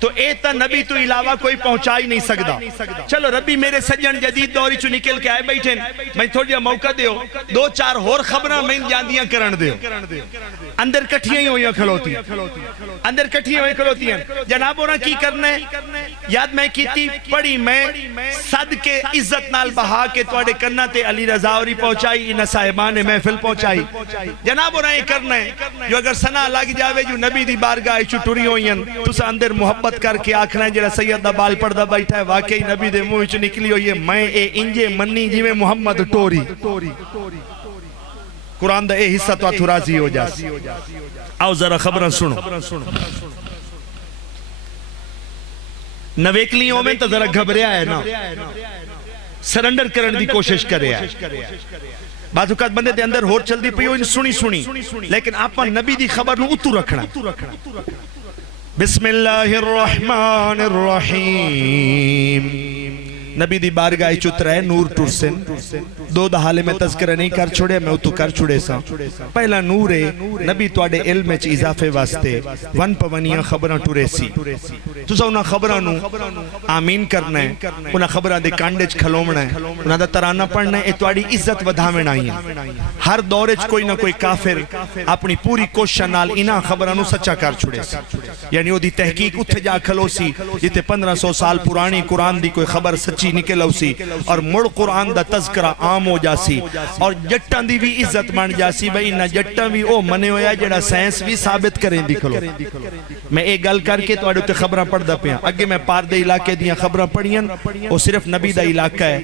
تو ایتا نبی تو علاوہ کوئی پہنچائی نہیں سکدا. چلو ربی میرے سجن جدید دوری چو نکل کے آئے بیٹھیں میں تھوڑی جا موقع دیو 2-4 اور خبریں میں جاندیاں کرن دیو. اندر کٹھیاں ہی ہوئیاں کھلوتی اندر کٹھیاں ہوئیاں کھلوتی ہیں. جناب ہونا کی کرنے یاد میں کیتی پڑی میں صدقے عزت نال بہا کے توڑے کرنا تے علی رضاوری پہنچائی انہ صاحبان محفل پہنچائی. جناب ہونا کرنا ہے جو اگر سنا لگ جاوے جو نبی دی بارگاہ چو ٹوری ہوئی ہیں تو سا اندر محبت کر کے آکھنا ہے جڑا سید دا بال پردہ بیٹھا ہے واقعی نبی دے منہ چو نکلی ہوئی ہے میں اے انجے منی جی میں محمد ٹوری. قرآن دا اے حصہ تو آتھو راضی ہو جا. آؤ ذرا خبریں سنو. نویکلیوں میں تو ذرا گھبریا ہے نا سرنڈر کرن دی کوشش کرے ہے. بعض اوقات بندے دے اندر ہور چل دی پئی ہوئی سنی لیکن آپا نبی دی خبر نو اتو رکھنا. بسم اللہ الرحمن الرحیم. نبی دی بارگاہ چتر ہے نور ٹرسن دو دہالے میں تذکرہ نہیں کر چھوڑے میں اتو کر چھوڑے سا. پہلا نور ہے نبی توڑے علم میں چی اضافے واسطے ون پونیاں خبران ٹورے سی تو سا انہا خبرانو آمین کرنا ہے انہا خبران دے کانڈج کھلومنا ہے انہا دا ترانہ پڑھنا ہے اتواری عزت ودھامن آئی ہیں. ہر دورج کوئی نہ کوئی کافر اپنی پوری کوشش نال انہا خبرانو سچا کر چھوڑے سی. یعنی وہ دی تحقیق اتھے جا کھلو سی جتے 1500 سال پرانی قرآن دی کوئی خبر سچی نکلو سی اور مڑ قرآن دا تذکرہ عام ہو جاسی اور جٹان دی بھی عزت مان جاسی بھئی نہ جٹان بھی او منے ہویا جڑا سائنس بھی ثابت کریں دکھلو. میں ایک گل کر کے تو اڑے تے خبریں پڑھ دا پیاں اگے میں پار دے علاقے دیاں خبریں پڑھیاں وہ صرف نبی دا علاقہ ہے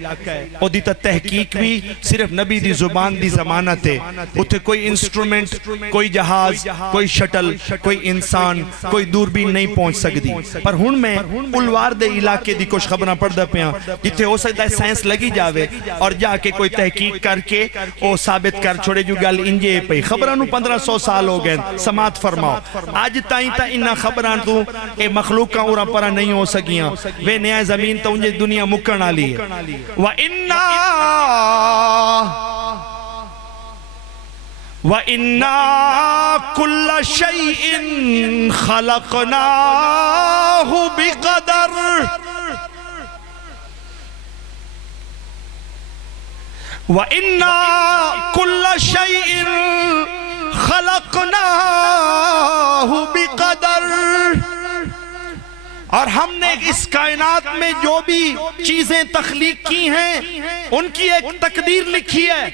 او دیتا تحقیق بھی صرف نبی دی زبان دی زمانت ہے. اتھے کوئی انسٹرومنٹ کوئی جہاز کوئی شٹل کوئی انسان کوئی دوربین نہیں پہنچ سکتی. پر ہن میں الوار دے علاقے دی کچھ خبریں پڑھ دا پیاں جتے ہو سکتا ہے سائنس لگی جاوے اور جا کے کوئی تحقیق کر کے او ثابت کر چھوڑے جو گل انجے پئی. خبرانو 1500 سال ہو گئے سماعت فرماؤ. آج تائیں تا انہا خبران تو اے مخلوق کا اورا پرا نہیں ہو سکیاں وے نیا زمین تا انجے دنیا مکن آلی ہے. وَإِنَّا كُلَّ شَيْءٍ خَلَقْنَاهُ بِقَدَرٍ وَإِنَّا كُلَّ شَيْءٍ خَلَقْنَاهُ بِقَدَرٍ. اور ہم نے اس کائنات میں جو بھی چیزیں تخلیق کی ہیں ان کی ایک تقدیر لکھی ہے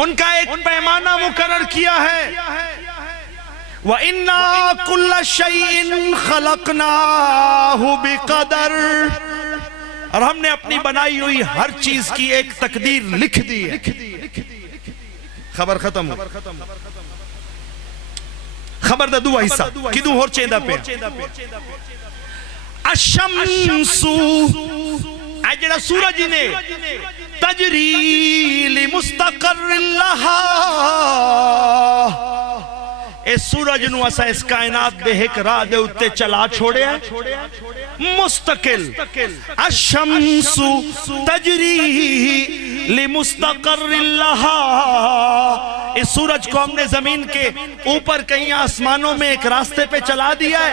ان کا ایک پیمانہ مقرر کیا ہے. وَإِنَّا كُلَّ شَيْءٍ خَلَقْنَاهُ بِقَدَرٍ. اور ہم نے اپنی بنائی ہوئی ہر چیز کی ایک تقدیر لکھ دی ہے. خبر ختم ہو. خبر دا دو حصہ کدوں ہور چیندہ پہ الشمسو اجڑا سورج نے تجری لمستقر لہا اے سورج نو اسا اس کائنات دے ایک راہ دے اتے چلا چھوڑے ہیں مستقل. الشمس تجری لمستقر لہا. اس سورج کو ہم نے زمین کے اوپر کہیں آسمانوں میں ایک راستے پہ چلا دیا ہے.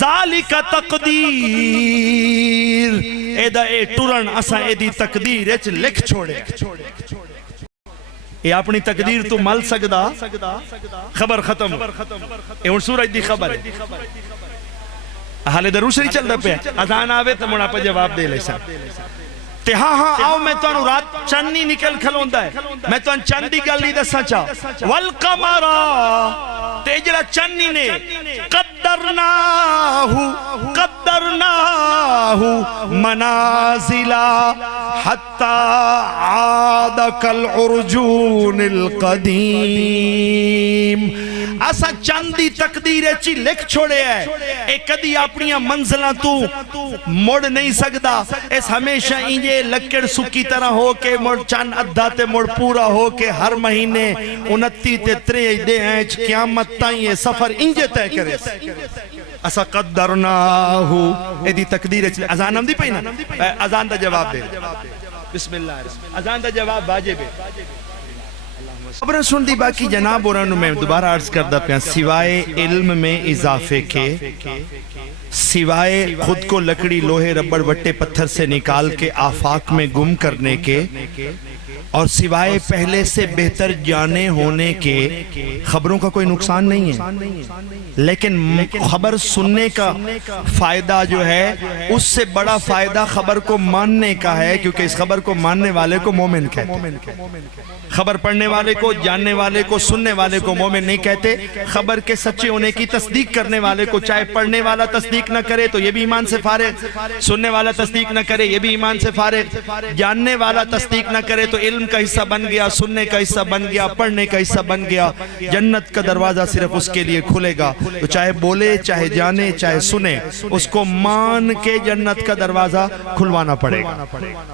ذالک تقدیر ایدہ اے ٹورن اسا ایدی تقدیر ایچ لکھ چھوڑے. یہ اپنی تقدیر تو مل سکدا. خبر ختم. یہ ان سورج دی خبر ہے. حالے دروسری چل دا پہ اذان آوے تو مڑا پہ جواب دے لے سا. تے ہاں آؤ میں تو انہوں رات چندی نکل کھلوندہ ہے میں تو ان چندی گلی دسا چاہ. والقمرہ تے جڑا چندی نے قدرناہو منازلہ حتی عاد کالعرجون القدیم. اسا چندی تقدیر چی لکھ چھوڑے ہے ایک کدی اپنی منزلہ تو مڑ نہیں سکدا. اس ہمیشہ انجے لکڑ سکی طرح ہو کے مڑ چند ادھا تے مڑ پورا ہو کے ہر مہینے 29 تے 3 دے ہیں قیامت تائیں یہ سفر انجے طے کرے. اسا قدرناہو ایدی تقدیر چی اذان ہم دی پہی نا اذان دا جواب دے. بسم اللہ اذان دا جواب واجب ہے. خبریں سن دی باقی جناب اور میں دوبارہ عرض کردہ پیا سوائے علم میں اضافے کے، سوائے خود کو لکڑی لوہے ربڑ وٹے پتھر سے نکال کے آفاق میں گم کرنے کے، اور سوائے پہلے سے بہتر جانے ہونے کے خبروں کا کوئی نقصان نہیں ہے، لیکن خبر سننے کا فائدہ جو ہے اس سے بڑا فائدہ خبر کو ماننے کا ہے، کیونکہ اس خبر کو ماننے والے کو مومن کہتے ہیں۔ خبر پڑھنے والے کو، جاننے والے کو، سننے والے کو مومن نہیں کہتے۔ خبر کے سچے ہونے کی تصدیق کرنے والے کو، چاہے پڑھنے والا تصدیق نہ کرے تو یہ بھی ایمان سے فارغ، سننے والا تصدیق نہ کرے یہ بھی ایمان سے فارغ، جاننے والا تصدیق نہ کرے تو علم کا حصہ بن گیا، سننے کا حصہ بن گیا، پڑھنے کا حصہ بن گیا۔ جنت کا دروازہ صرف اس کے لیے کھلے گا، تو چاہے بولے، چاہے جانے، چاہے سنے، اس کو مان کے جنت کا دروازہ کھلوانا پڑے گا۔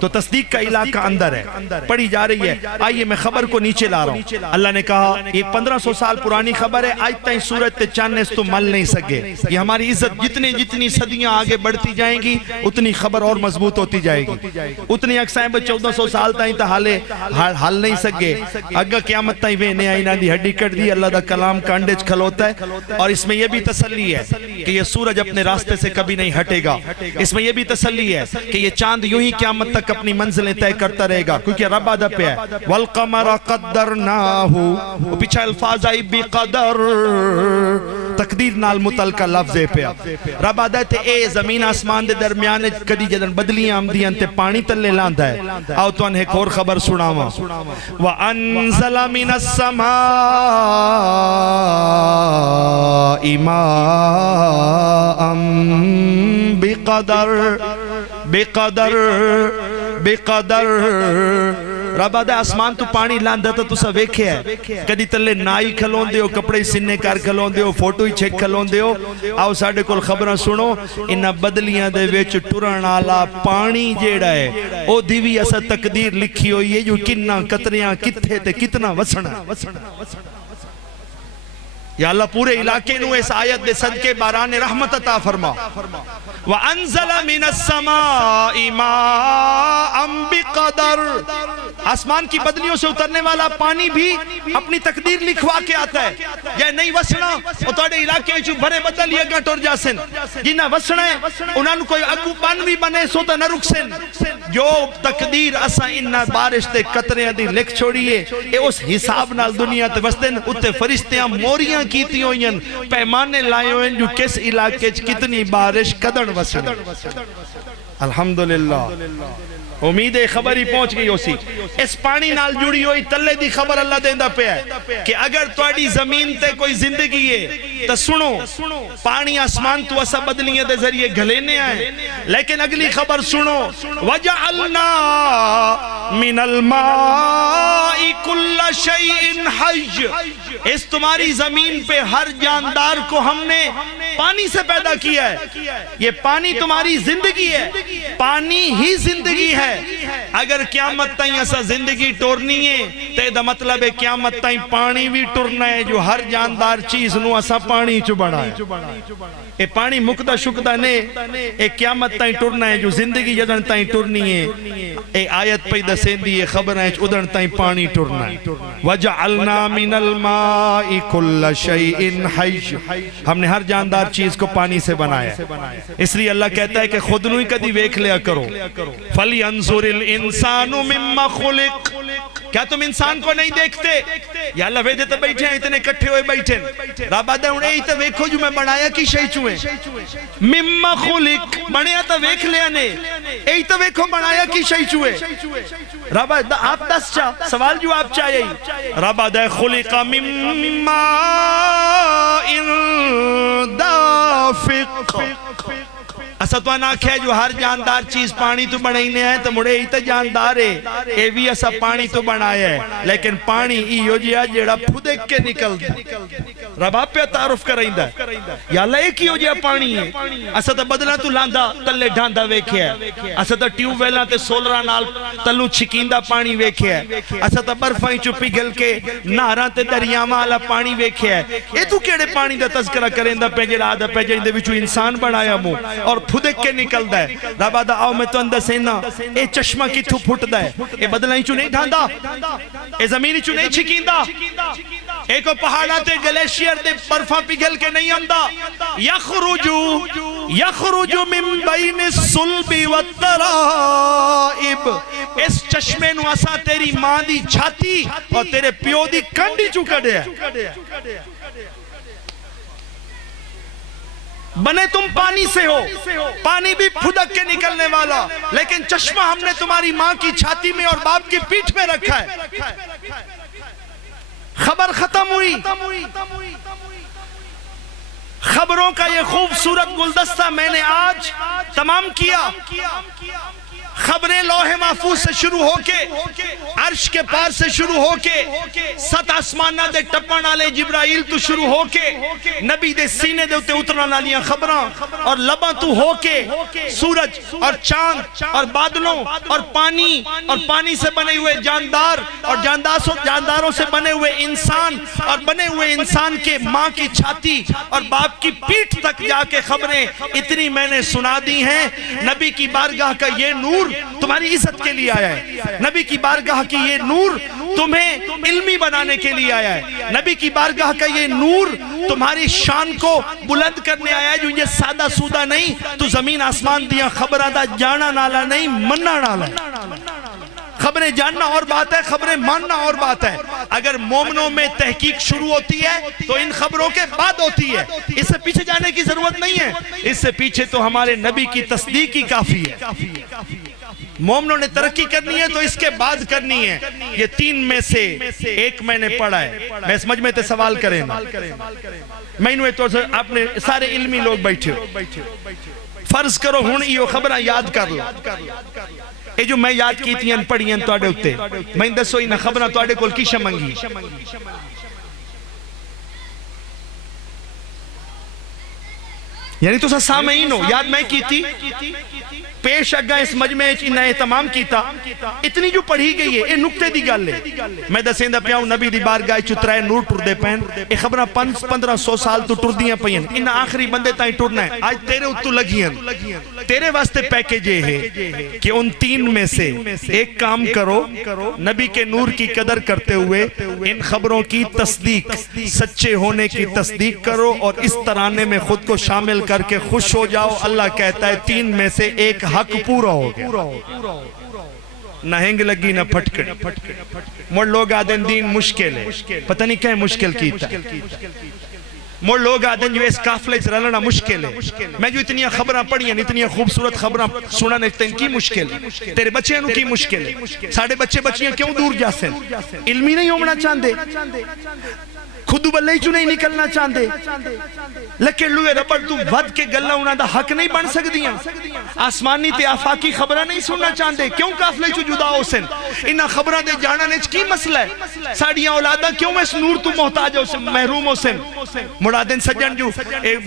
تو تصدیق کا علاقہ اندر ہے، پڑھی جا رہی ہے۔ آئیے میں خبر کو نیچے لا رہا ہوں۔ اللہ نے کہا یہ 1500 سال پرانی خبر ہے، آج تائیں سورت تے چاند اس تو مل نہیں سکے۔ یہ ہماری عزت جتنی صدیاں آگے بڑھتی جائیں گی اتنی خبر اور مضبوط ہوتی جائے گی، اتنی اکسائیں 1400 سال تائیں تا حل نہیں سکے۔ اگر قیامت تائیں وینے آئینہ دی ہڈی کٹ دی، اللہ دا کلام کانڈج کھلوتا ہے، اور اس میں یہ بھی تسلی ہے کہ یہ سورج اپنے راستے سے کبھی نہیں ہٹے گا۔ اس میں یہ بھی تسلی ہے کہ یہ چاند یوں ہی قیامت تک اپنی منزلیں طے کرتا رہے گا، کیونکہ رب آدھا پہ ہے وَالْقَمَرَ قَدَّرْنَاهُ، وہ پیچھا الفاظ آئی بِقَدَر، تقدیر نال متعلقہ لفظ پہ رب آدھا تے اے زمین آسمان دے درمیان کدی جدن بدلیاں آمدیاں تے پانی تلے لاندہ ہے۔ آؤ تو انہیں ایک اور خبر سناواں۔ وَأَنزَلَ مِنَ السَّمَاءِ مَاءً بِقَدَر رب آدھا آسمان تو پانی لاندہ تا تسا ویکھے ہے، کدی تلے نائی کھلون دیو، کپڑے سننے کار کھلون دیو، فوٹو ہی چھک کھلون دیو۔ آؤ ساڑھے کل خبریں سنو، انہا بدلیاں دے ویچ ٹرن آلا پانی جیڑا ہے او دیوی ایسا تقدیر لکھی ہوئی ہے جو کننا قطریاں کتھے تے کتنا وسنا۔ یا اللہ پورے علاقے نو اس آیت دے صدقے باران رحمت عطا فرما۔ وَأَنزَلَ مِنَ السَّمَاءِ مَاءً بِقَدَر، آسمان کی بدلیوں سے اترنے والا پانی بھی اپنی تقدیر لکھوا کے آتا ہے۔ یا نہیں وسنا وہ توڑے علاقے جو بھرے بدل یہ گا ٹور جاسن، جنہ وسنا ہے انہوں کوئی اگو پانوی بنے سوتا نہ رکسن۔ جو تقدیر اسا انہا بارش تے قطرے دی لکھ چھوڑیے، اے اس حساب نال دنیا تے وسدن، اتے فرشتیاں موریاں کیتی ہوئیں، پیمانے لائے ہوئیں جو کس علاقے کتنی بارش قدر وسنے۔ الحمدللہ امید خبری پہنچ گئی ہو سی۔ اس پانی نال جڑی ہوئی تلے دی خبر اللہ دیندہ پہ ہے کہ اگر توڑی زمین تے کوئی زندگی ہے تو سنو، پانی آسمان تو اسا بدلیاں دے ذریعے گھلینے آئے، لیکن اگلی خبر سنو، وَجَعَلْنَا مِنَ الْمَاءِ كُلَّ شَيْءٍ حَيٍّ، اس تمہاری زمین پہ ہر جاندار کو ہم نے پانی سے پیدا کیا ہے۔ یہ پانی تمہاری زندگی ہے، پانی ہی زندگی ہے۔ اگر قیامت تائیں ایسا زندگی ٹورنی ہے تو یہ مطلب ہے قیامت تائیں پانی بھی ٹورنا ہے، جو ہر جاندار چیز نو ایسا پانی چبڑا ہے۔ یہ پانی مقدہ شکدہ نے یہ قیامت تائیں ٹورنا ہے، جو زندگی جدن تائیں ٹورنی ہے۔ یہ آیت پیدا سیندی ہے خبر ہے ادھر تائیں پانی ٹورنا ہے۔ وَجَعَلْنَا مِنَ الْمَاءِ كُلَّ شَيْءٍ حَيٍّ، ہم نے ہر جاندار چیز کو پانی سے بنایا ہے۔ اس لیے اللہ کہتا ہے کہ خود نوئی کدی ویکھ لیا کرو۔ فَلْيَنظُرِ الْإِنسَانُ مِمَّا خُلِقَ، کیا تم انسان کو نہیں دیکھتے؟ یا اللہ ویدے تو بیٹھے ہیں اتنے کٹھے ہوئے بیٹھے ہیں، رب آدھا انہیں ہی تو ویکھو جو میں بنایا کی شئی چوئے مِمَّا خُلِقَ، بنایا تو ویکھ لیا نے، ای تو ویکھو بنایا کی شئی چوئے۔ رب آدھا آپ دس چاہ سوال جو آپ چاہیے، رب آدھا خُلِقَ مِمَّا دافق، اسا تو آنکھ ہے جو ہر جاندار چیز پانی تو بنائینے ہیں تو مڑے ہی تو جاندار ہے، اے بھی اسا پانی تو بنایا ہے، لیکن پانی ایو جیا جیڑا پھدک کے نکل دے۔ رباب پہ تعارف کرائندہ ہے یا اللہ ایک ہی ہو جیا پانی ہے اسا تا بدلہ تو لاندہ تلے ڈھاندہ ویکھے ہے اسا تا ٹیوب ویلہ تے سولرہ نال تلو چھکیندہ پانی ویکھے ہے اسا تا برفائیں چپی گل کے نہران تے دریاما والا پانی ویکھے ہے اے تو کیڑے پانی دا تذکرہ کریندہ پیجر آدھا پیجر اندے وچو انسان بنایا مو اور پھدک کے نکل دا ہے ربا دا آؤ میں تو اندہ سینا اے چشمہ کی تھو پھٹ دا ہے اے بدلائیں چو نہیں ڈھاندہ اے زمینی چو نہیں چھکیندہ ایک پہاڑاتے گلیشیر دے برفاں پگھل کے نہیں اندہ یخرجو من بین الصلب والترائب اس چشمے نو اسا تیری ماں دی چھاتی اور تیرے پیو دی کنڈی چکا دے بنے تم پانی سے ہو پانی بھی پھدک کے نکلنے والا لیکن چشمہ ہم نے تمہاری ماں کی چھاتی میں اور باپ کی پیٹھ میں رکھا ہے خبر ختم ہوئی خبروں کا یہ خوبصورت گلدستہ میں نے آج تمام کیا خبریں لوح محفوظ سے شروع ہو کے عرش کے پار سے شروع ہو کے ست آسمانہ دے ٹپن آلے جبرائیل تو شروع ہو کے نبی دے سینے دے اتے اترنا نالیاں خبران اور لباں تو ہو کے سورج اور چاند اور بادلوں اور پانی سے بنے ہوئے جاندار اور جانداروں سے بنے ہوئے انسان اور بنے ہوئے انسان کے ماں کی چھاتی اور باپ کی پیٹھ تک جا کے خبریں اتنی میں نے سنا دی ہیں نبی کی بارگاہ کا یہ نور تمہاری عزت کے لیے آیا ہے نبی کی بارگاہ کی یہ نور تمہیں علمی بنانے کے لیے آیا ہے نبی کی بارگاہ کا یہ نور تمہاری شان کو بلند کرنے آیا ہے جو یہ سادہ سودہ نہیں تو زمین آسمان دیا خبرہ دا جانا نالا نہیں مننا نالا خبریں جاننا اور بات ہے خبریں ماننا اور بات ہے اگر مومنوں میں تحقیق شروع ہوتی ہے تو ان خبروں کے بعد ہوتی ہے اس سے پیچھے جانے کی ضرورت نہیں ہے اس سے پیچھے تو ہمارے نبی کی تصدیق ہی کافی ہے مومنوں نے ترقی کرنی ہے تو اس کے بعد کرنی ہے یہ تین میں سے ایک میں نے پڑھا ہے میں اس مجمع تے سوال کریں میں انوے تو آپ نے سارے علمی لوگ بیٹھے ہو فرض کرو ہون یہ خبرہ یاد کر لو اے جو میں یاد کی تھی ان پڑھی ان توڑے ہوتے میں دسو انہ خبرہ توڑے کول کی شمنگی یعنی تو سا سامعین ہو یاد میں کی تھی پیش اگا اس مجمع انہ اہتمام کیتا اتنی جو پڑھی گئی ہے اے نکتے دی گل ہے میں دسیندہ پیاؤں نبی دی بارگاہ چترائے نور ٹر دے پہن اے خبرہ 1500 سال تو ٹر دیاں پہن انہ آخری بندے تائیں ٹرنا ہے آج تیرے اتو لگیاں تیرے واسطے پیکیج یہ ہے کہ ان تین میں سے ایک کام کرو نبی کے نور کی قدر کرتے ہوئے ان خبروں کی تصدیق سچے ہونے کی تصدیق کرو اور اس ترانے میں خود کو شامل کر کے خوش ہو جاؤ اللہ کہتا ہے تین میں سے ایک حق پورا ہو گیا نہ ہنگ لگی نہ پھٹکڑی مر لوگ آدن دین مشکل ہے پتہ نہیں کہیں مشکل کیتا مر لوگ آدن جو اس کافلے سے رلنا مشکل ہے میں جو اتنی خبریں پڑھی ہیں اتنی خوبصورت خبریں سننا نہیں ان کی مشکل ہے تیرے بچے انہوں کی مشکل ہے ساڑھے بچیاں کیوں دور جاسیں علمی نہیں ہونا چاندے خودو بلے ہی چو نہیں نکلنا چاندے لیکن لوے ربڑ تو ود کے گلہ انہاں دا حق نہیں بن سک دیاں آسمانی تے آفاقی خبرہ نہیں سننا چاندے کیوں کافلے چو جدا ہو سن انہاں خبرہ دے جانا نیچ کی مسئلہ ہے ساڑیاں اولادہ کیوں اس نور تو محتاج ہو سن محروم ہو سن مرادن سجن جو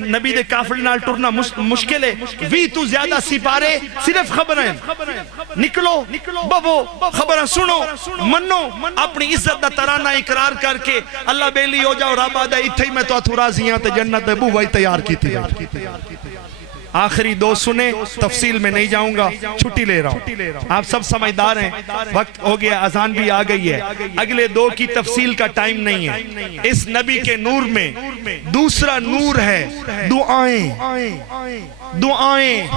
نبی دے کافل نال ٹرنا مشکل ہے وی تو زیادہ سپارے صرف خبریں نکلو ببو خبرہ سنو منو اپنی عزت دا ترانہ اقرار کر کے اللہ بیلی ہو جاؤ رابع دا اتھائی میں تو اتھو راضیاں تے جنت دے بو وہی تیار کی تھی آخری دو سنے تفصیل میں نہیں جاؤں گا چھٹی لے رہا ہوں آپ سب سمجھدار ہیں وقت ہو گیا اذان بھی آ گئی ہے اگلے دو کی تفصیل کا ٹائم نہیں ہے اس نبی کے نور میں دوسرا نور ہے دعائیں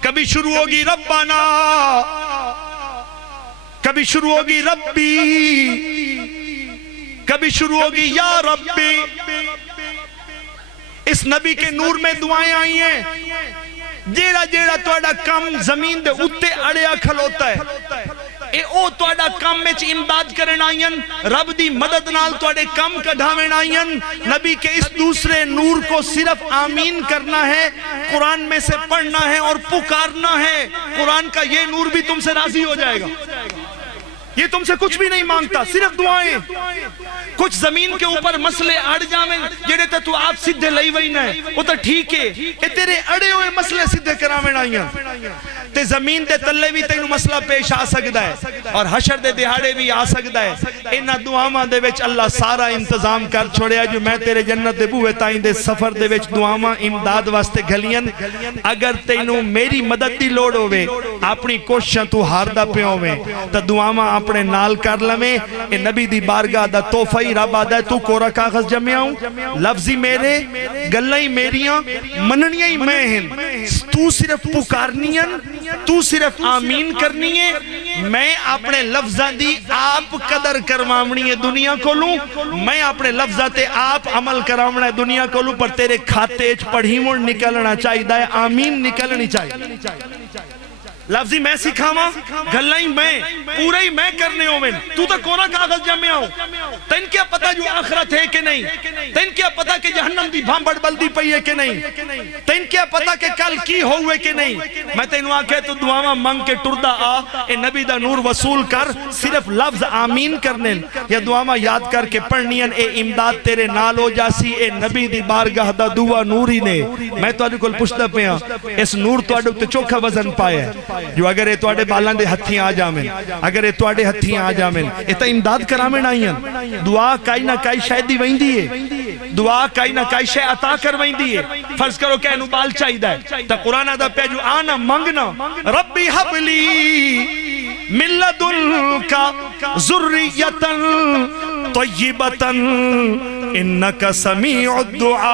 کبھی شروع ہوگی ربنا کبھی شروع ہوگی ربی کبھی شروع ہوگی یا ربی اس نبی کے نور میں دعائیں آئی ہیں جیڑا جیڑا توڑا کم زمین دے اتے اڑیا کھلوتا ہے اے او توڑا کم میں امداد کرن آئین رب دی مدد نال توڑے کم کڑھاویں آئین نبی کے اس دوسرے نور کو صرف آمین کرنا ہے قرآن میں سے پڑھنا ہے اور پکارنا ہے قرآن کا یہ نور بھی تم سے راضی ہو جائے گا یہ تم سے کچھ بھی نہیں مانگتا صرف دعائیں کچھ زمین کے اوپر مسئلے اڑ جاویں جڑے تے تو آپ سیدھے لئی وئی نہ وہ تو ٹھیک ہے اے تیرے اڑے ہوئے مسئلے سیدھے کراویں آئیاں تے زمین دے تلے بھی تینوں مسئلہ پیش آ سکتا ہے اور حشر دے دہاڑے بھی آ سکتا ہے انہاں دعاواں دے وچ اللہ سارا انتظام کر چھوڑیا جو میں تیرے جنت دے بوئے تائیں دے سفر دے وچ دعاواں امداد واسطے گھلین اگر تینوں میری مدد دی لوڑ ہوئے اپنی کوششاں تو ہاردا پہ ہوئے تا دعاواں اپنے نال کر لمیں اے نبی دی بارگاہ دا توفہ ہی رب آدھا ہے تو کورا کاغذ جمعیاں لفظی میرے گلہی میریاں مننیاں ہی میں ہیں تو صرف پکارنیاں تو صرف آمین کرنی ہے میں اپنے لفظاں دی آپ قدر کرمامنی ہے دنیا کو لوں میں اپنے لفظاں تے آپ عمل کرامنا ہے دنیا کو لوں پر تیرے کھاتے پڑھیموں نکلنا چاہیے دائے آمین نکلنی چاہیے لفظی میں سکھاما گلہی میں پورا ہی میں کرنے ہوئے تو تا کونا کاغذ جمعہ ہوں تین کیا پتا جو آخرت ہے کہ نہیں تین کیا پتا کہ جہنم دی بھام بڑ بلدی پئی ہے کہ نہیں تین کیا پتا کہ کل کی ہوئے کہ نہیں میں تینوں آکھے تو دعاواں منگ کے ٹردہ آ اے نبی دا نور وصول کر صرف لفظ آمین کرنے یا دعاواں یاد کر کے پڑھنین اے امداد تیرے نال ہو جاسی اے نبی دی بارگاہ دا دعا نوری نے میں تو آنے کل پوچھتا پیا اس نور تو آنے چوکھا وزن پائے جو اگر یہ توڑے بالان دے ہتھیں آ جامن اگر یہ توڑے ہتھیں آ جامن یہ تا امداد کرامن آئین دعا کائی نہ کائی شاید دی وہیں دیئے دعا کائی نہ کائی شاید عطا کر وہیں دیئے فرض کرو کہ انو بال چاہی دائے تا قرآن آدھا پہ جو آنا منگنا ربی حبلی من لدنکا ذریتا طیبتا انکا سمیع الدعا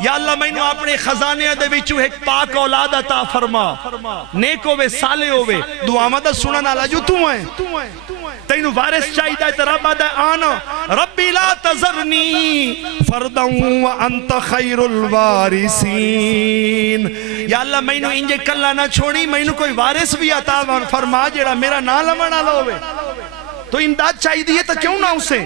یا اللہ میں نے اپنے خزانے دے وچوں ایک پاک اولاد عطا فرما نیک ہوئے سالے ہوئے دعا مدد سنن والا جو تو ہیں تینوں وارث چاہیے تے رب آدھا آنا ربی لا تذرنی فردا وانت خیر الوارثین یا اللہ میں نے انجے کلا نہ چھوڑی میں نے کوئی وارث بھی عطا فرما جڑا میرا نام لمن والا ہوئے تو امداد چاہیے دیئے تو کیوں نہ اسے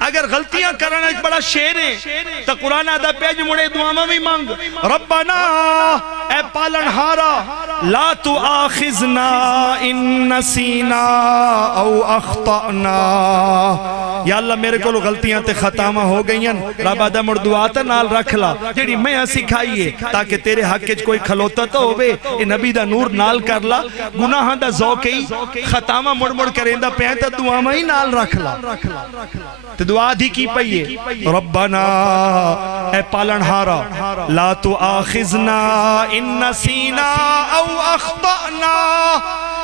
اگر غلطیاں کرنا ایک بڑا شیر ہے تو قرآن آدھا پیج مڑے دعاواں بھی مانگ ربنا اے پالن ہارا لا تؤاخذنا ان نسینا او اخطأنا یا اللہ میرے کو غلطیاں تے خطامہ ہو گئیں رب آدھا مڑ دعا تا نال رکھ لا جیڑی میں سکھائیے تاکہ تیرے حق کے کوئی کھلوتا تو ہوئے اے نبی دا نور نال کر لا گناہاں دا ذوقی خطامہ مڑ مڑ کریں دا پہنتا دعا میں ہی نال رکھ لا تو دعا دی کی پئیے ربنا اے پالن ہارا لا تؤاخذنا ان نسینا او اخطأنا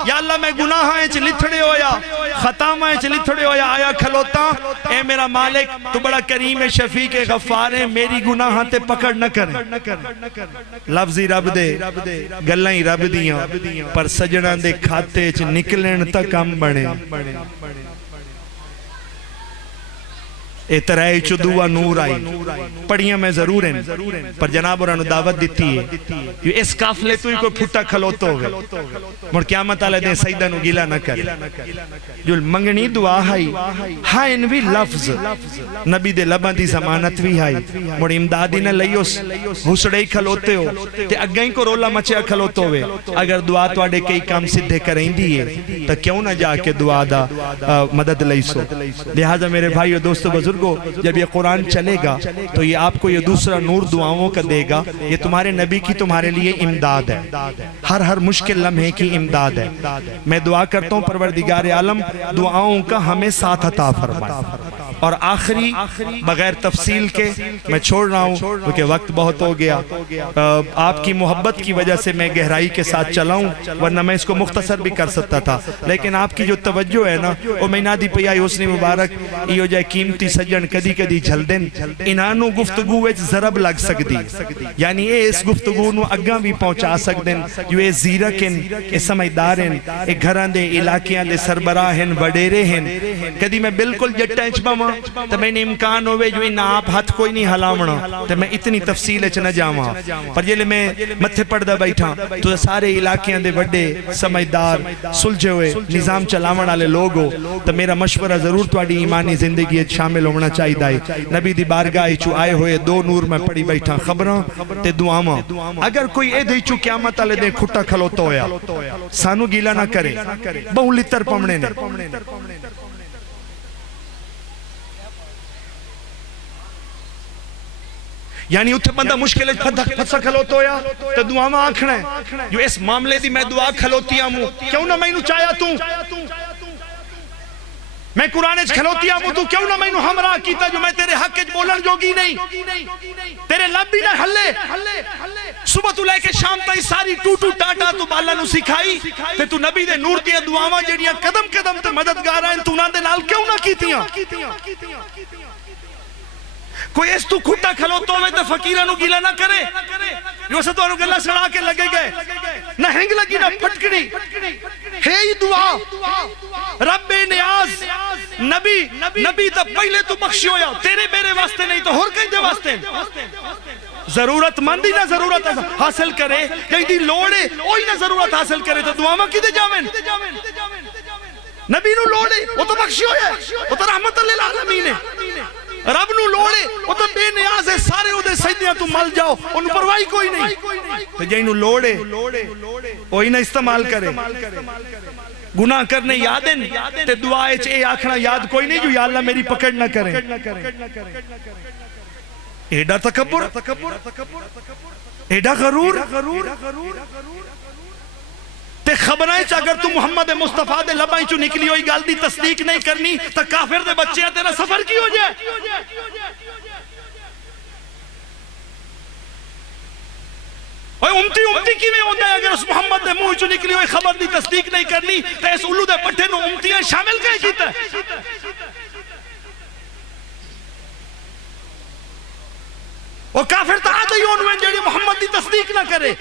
یا اللہ میں گناہاں چ لتھڑے ہویا خطاماں چ لتھڑے ہویا آیا کھلوتا اے میرا مالک تو بڑا کریم شفیق غفار ہے میری گناہاں تے پکڑ نہ کریں لفظی رب دے گلائیں رب دیاں پر سجنان دے کھاتے چ نکلن تک ہم بڑھیں اترائی چو دعا نور آئی پڑھیاں میں ضرور ہیں پر جناب اور انہوں دعوت دیتی ہے یہ اس کافلے تو ہی کوئی پھٹا کھلوتا ہوگا مر قیامت آلہ دیں سیدہ نو گیلا نہ کر جو منگنی دعا ہائی ہائن بھی لفظ نبی دے لباں دی زمانت بھی ہائی مر امدادی نہ لئی اس حسڑے ہی کھلوتے ہو تے اگائیں کو رولا مچیا کھلوتے ہوئے اگر دعا تو آڑے کئی کام سدھے کریں دیئے تو کیوں نہ جا کے دعا دا مدد لئی سو لہذا میرے بھائی اور دوستو بزرگ جب یہ قرآن چلے گا تو یہ آپ کو یہ دوسرا نور دعاؤں کا دے گا یہ تمہارے نبی کی تمہارے لیے امداد ہے ہر مشکل لمحے کی امداد ہے میں دعا کرتا ہوں پروردگار عالم دعاؤں کا ہمیں ساتھ عطا فرمائے اور آخری بغیر تفصیل کے میں چھوڑ رہا ہوں کیونکہ وقت بہت ہو گیا آپ کی محبت کی وجہ سے میں گہرائی کے ساتھ چلاؤں ورنہ میں اس کو مختصر بھی کر سکتا تھا لیکن آپ کی جو توجہ ہے نا وہ میں نادی پیائی حسنی مبارک یہ جائے قیمتی سجن کدی کدی جھل دن انہانو گفتگو ویچ ضرب لگ سکتی یعنی اس گفتگو نو اگاں بھی پہنچا سکدن جو اے زیرکن اے سمجھدارن اے گھران دے علاقیاں دے سربراہن وڈیرے ہیں کدی میں بالکل جٹنچ بما تو میں نے امکان ہوئے جو ان آپ ہاتھ کوئی نہیں ہلامنا تو میں اتنی تفصیل اچھ نہ جاما پر جلے میں متھے پڑھدا بیٹھا تو سارے علاقیاں دے وڈے سمجھدار سلجھے ہوئے نظام چلاون والے لوگ ہو تو میرا مشورہ ضرور تواڈی ایمانی زندگی شامل ہونا چاہیے دائی نبی دی بارگاہ چو آئے ہوئے دو نور میں پڑھی بیٹھا خبراں تے دعاواں اگر کوئی اے دے چو قیامت والے دے کھٹا کھلوتا ہویا سانو گیلا نہ کرے بہوں لتر پمنے نے یعنی اتھے بندہ مشکل پھسا کھلوتا ہویا تو دعا میں آنکھنا ہے جو اس معاملے دی میں دعا کھلوتی آموں کیوں نہ میں انہوں چاہیا توں میں قرآن اچھ کھلوتی آموں تو کیوں نہ میں انہوں ہمراہ کیتا جو میں تیرے حق اچھ بولن جوگی نہیں تیرے لب بھی نہ ہلے صبح تو لے کے شام تائی ساری ٹوٹو ٹاٹا تو بالا نو سکھائی تے تو نبی دے نور دیا دعاواں جڑیاں قدم قدم تے مددگار آئیں تو نہ دے نال کیوں نہ کیتیاں کوئی اس تو کھٹا کھلوتو ہوئے تو فقیرانو گیلا نہ کرے جو سے تو انہوں گلہ سڑا کے لگے گئے نہ ہنگ لگی نہ پھٹکڑی ہے ہی دعا رب نیاز نبی تا پہلے تو بخشی ہویا تیرے میرے واسطے نہیں تو ہور کہیں دے واسطے ضرورت مندی نہ ضرورت حاصل کرے کہیں دی لوڑے اوہی نہ ضرورت حاصل کرے تو دعا میں کی دے جاویں نبی نو لوڑے وہ تو بخشی ہویا وہ تو رحمت اللہ العالمین ہے رب نو لوڑے وہ تو بے نیاز ہے سارے وہ دے سجدیاں تو مل جاؤ ان پروائی کوئی نہیں تو جائیں نو لوڑے وہی نہ استعمال کرے گناہ کرنے یادیں تے دعائے اے آکھنا یاد کوئی نہیں جو یا اللہ میری پکڑ نہ کریں ایڈا تکبر ایڈا غرور تے خبرائیں چا اگر تو محمد مصطفیٰ دے لبائیں چو نکلی ہوئی گال دی تصدیق نہیں کرنی تا کافر دے بچے ہیں تیرا سفر کی ہو جائے امتی کی میں ہوتا ہے اگر اس محمد دے منہ چو نکلی ہوئی خبر دی تصدیق نہیں کرنی تا اس علو دے پٹھے نو امتیاں شامل کہیں کیتا ہے وہ کافر تا آدھا ہی انویں جڑی محمد دی تصدیق نہ کرے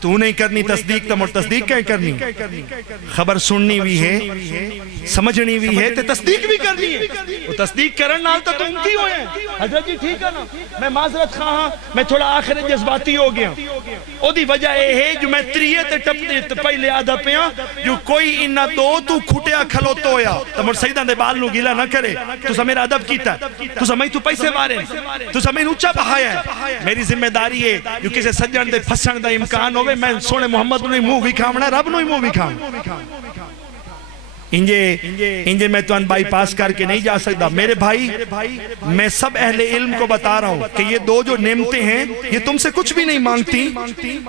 تو نہیں کرنی تصدیق تا مر تصدیق کہیں کرنی خبر سننی بھی ہے سمجھنی بھی ہے تے تصدیق بھی کرنی ہے وہ تصدیق کرن نال تا تو امتی ہوئے ہیں حضرت جی ٹھیک ہے نا میں معذرت خواہاں میں تھوڑا آخر جذباتی ہو گیا او دی وجہ اے ہے جو میں تریے تے ٹپتے تے پہلے آدھا پیاں جو کوئی انہ دو تو کھٹیا کھلوتو ہویا تا مر سیدان دے بال نو گیلا نہ کرے تو سا میرا عدب کیتا تو سا میں تو پیسے بارے تو سا میں نوچا بہایا ہے میری ذمہ داری ہے جو کسے سجن دے پھسن دا امکان ہوئے میں سونے محمد نے منہ بھی کھامنا رب نے منہ بھی کھامنا انجے میں تو ان بائی پاس کر کے نہیں جا سکتا میرے بھائی میں سب اہل علم کو بتا رہا ہوں کہ یہ دو جو نعمتیں ہیں یہ تم سے کچھ بھی نہیں مانگتی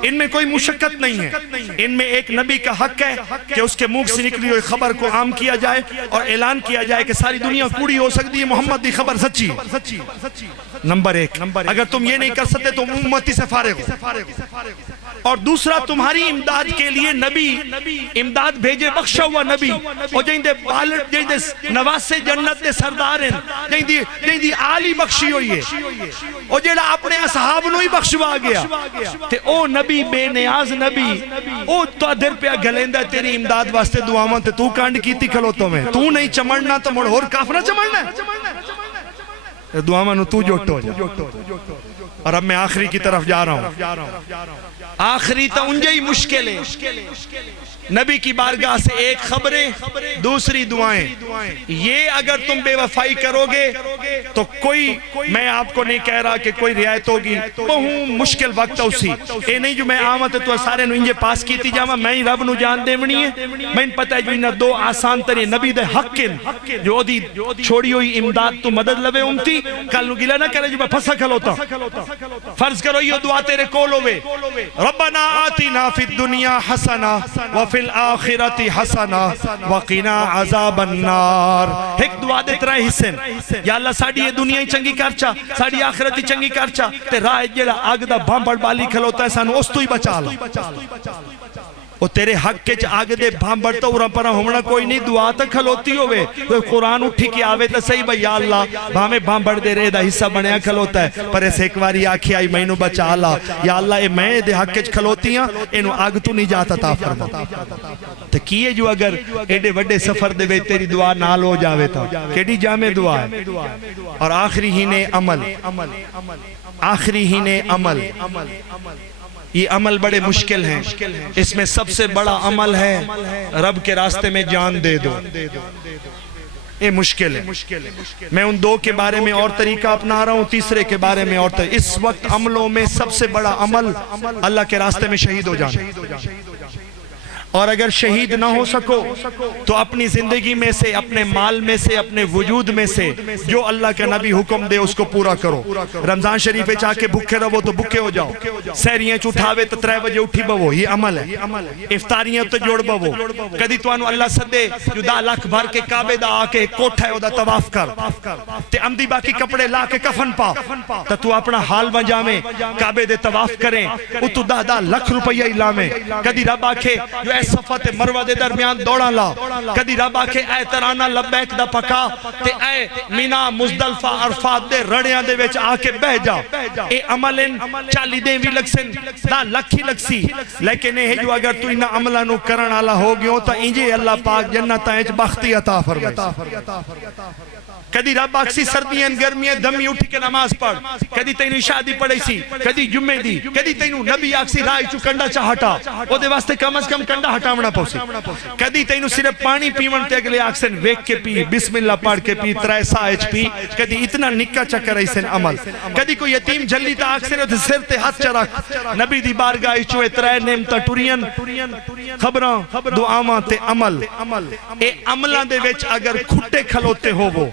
ان میں کوئی مشقت نہیں ہے ان میں ایک نبی کا حق ہے کہ اس کے منہ سے نکلی ہوئی خبر کو عام کیا جائے اور اعلان کیا جائے کہ ساری دنیا کوڑی ہو سکتی ہے محمد دی خبر سچی نمبر ایک اگر تم یہ نہیں کر سکتے تو امتی سے فارغ ہو اور دوسرا تمہاری امداد کے لیے نبی امداد بھیجے بخشا ہوا نبی اور جائیں دے بالٹ جائیں دے نواسے جنت دے سردار ہیں جائیں دی آلی بخشی ہوئی ہے اور جیڑا اپنے اصحاب نو ہی بخشوا گیا تے او نبی بے نیاز نبی او تو در پہ گلیندہ تیری امداد واسطے دعاواں تے تو کانڈ کیتی کھلوتوں میں تو نہیں چمڑنا تو مڑ اور کافرہ چمڑنا ہے دعاواں نو تو جوٹو جا اور اب میں آخری کی طرف جا رہا ہوں آخری تا انجے ہی مشکل ہے نبی کی بارگاہ سے ایک خبریں دوسری دعائیں یہ اگر تم بے وفائی کرو گے تو کوئی میں آپ کو نہیں کہہ رہا کہ کوئی رعایت ہوگی بہت مشکل وقت اسی اے نہیں جو میں آمد تو سارے نو انجے پاس کیتی جاما میں ہی رب نو جان دے ونی ہے میں پتہ ہے جو انہ دو آسان ترے نبی دے حق جو دی چھوڑی ہوئی امداد تو مدد لوے امتی کل نو گلہ نہ کرے جو میں پھسا کھلوتا فرض کرو یہ دعا تیرے کول ہوئے ربنا آتنا فی الدنیا حسنا وفی الآخرت حسنا وقنا عذاب النار ایک دعا دے ترہ حسن یا اللہ ساڑی یہ دنیا ہی چنگی کرچا ساڑی آخرت ہی چنگی کرچا تے رائے جیڑا آگ دا بھامبڑ بالی کھلوتا ہے سانو اس تو ہی بچا لا وہ تیرے حق کے آگ دے بھامبڑ تو ارہاں پرہ ہومنا کوئی نہیں دعا تک کھلوتی ہوئے کوئی قرآن اٹھی کی آوے تا صحیح بھائی یا اللہ بھامے بھامبڑ دے رہے دا حصہ بنیا کھلوتا ہے پر ایسے ایک باری آکھی آئی میں نو بچا لا یا اللہ اے میں دے حق کے کھلوتی ہیں انو آگ تو نہیں جاتا تا فرما تو کیے جو اگر ایڈے وڈے سفر دے وے تیری دعا نال ہو جاوے تا کیڑی جامع دعا ہے اور آخری ہی نے عمل آخری ہی نے عمل یہ عمل بڑے مشکل ہیں اس میں سب سے بڑا عمل ہے رب کے راستے میں جان دے دو یہ مشکل ہے میں ان دو کے بارے میں اور طریقہ اپنا رہا ہوں تیسرے کے بارے میں اور طریقہ اس وقت عملوں میں سب سے بڑا عمل اللہ کے راستے میں شہید ہو جانا اور اگر شہید نہ ہو سکو تو اپنی زندگی میں سے، اپنے مال میں سے، اپنے وجود میں سے جو اللہ کا نبی حکم دے اس کو پورا کرو. رمضان شریف چاہ کے بھکے رہو تو بھکے ہو جاؤ. سہریاں چٹھاوے تو 3 بجے اٹھی بو، یہ عمل ہے. افطاریاں تو جوڑ بو. کدی تو انو اللہ سدے جو 10 لاکھ بھر کے کعبے دا آ کے کوٹھا ہے او دا طواف کر تے عمدی باقی کپڑے لا کے کفن پا تا تو اپنا حال بجا میں کعبے دے طواف کریں او تو 10 لاکھ روپیہ ہی لامیں. کدی رب آکھے جو اے صفا تے مروہ دے درمیان دوڑا لا. کدی رب آکھے اے ترانہ لبیک دا پکا تے اے مینا مزدلفہ عرفات دے رڑیاں دے وچ آ کے بہ جا. اے عملن 40 دیں بھی لگسن 10 لاکھ ہی لگسی. لیکن اے جو اگر تو انہا عملہ نو کرن آلا ہو گیوں تا انجے اللہ پاک جنت آئیں بختی عطا فرمائے. کدی رب آکسی سردیاں گرمیاں دمی اٹھی کے نماز پڑھ. کدی تینو شادی پڑھائی سی، کدی جمعے دی، کدی تینو نبی آکسی رائی چو کنڈا چا ہٹا او دے واسطے کم از کم کنڈا ہٹاونا پوسی. کدی تینو صرف پانی پیون تے اگلے آکسن ویک کے پی، بسم اللہ پڑھ کے پی، 3 سائج پی. کدی اتنا نکا چکر ایسن عمل. کدی کوئی یتیم جلی تا آکسن او دے سر تے ہاتھ چرک نبی دی بارگاہ چوے 3 نعمتاں ٹورین خبراں دعاواں تے عمل. اے عملاں دے وچ اگر کھٹے کھلوتے ہو وہ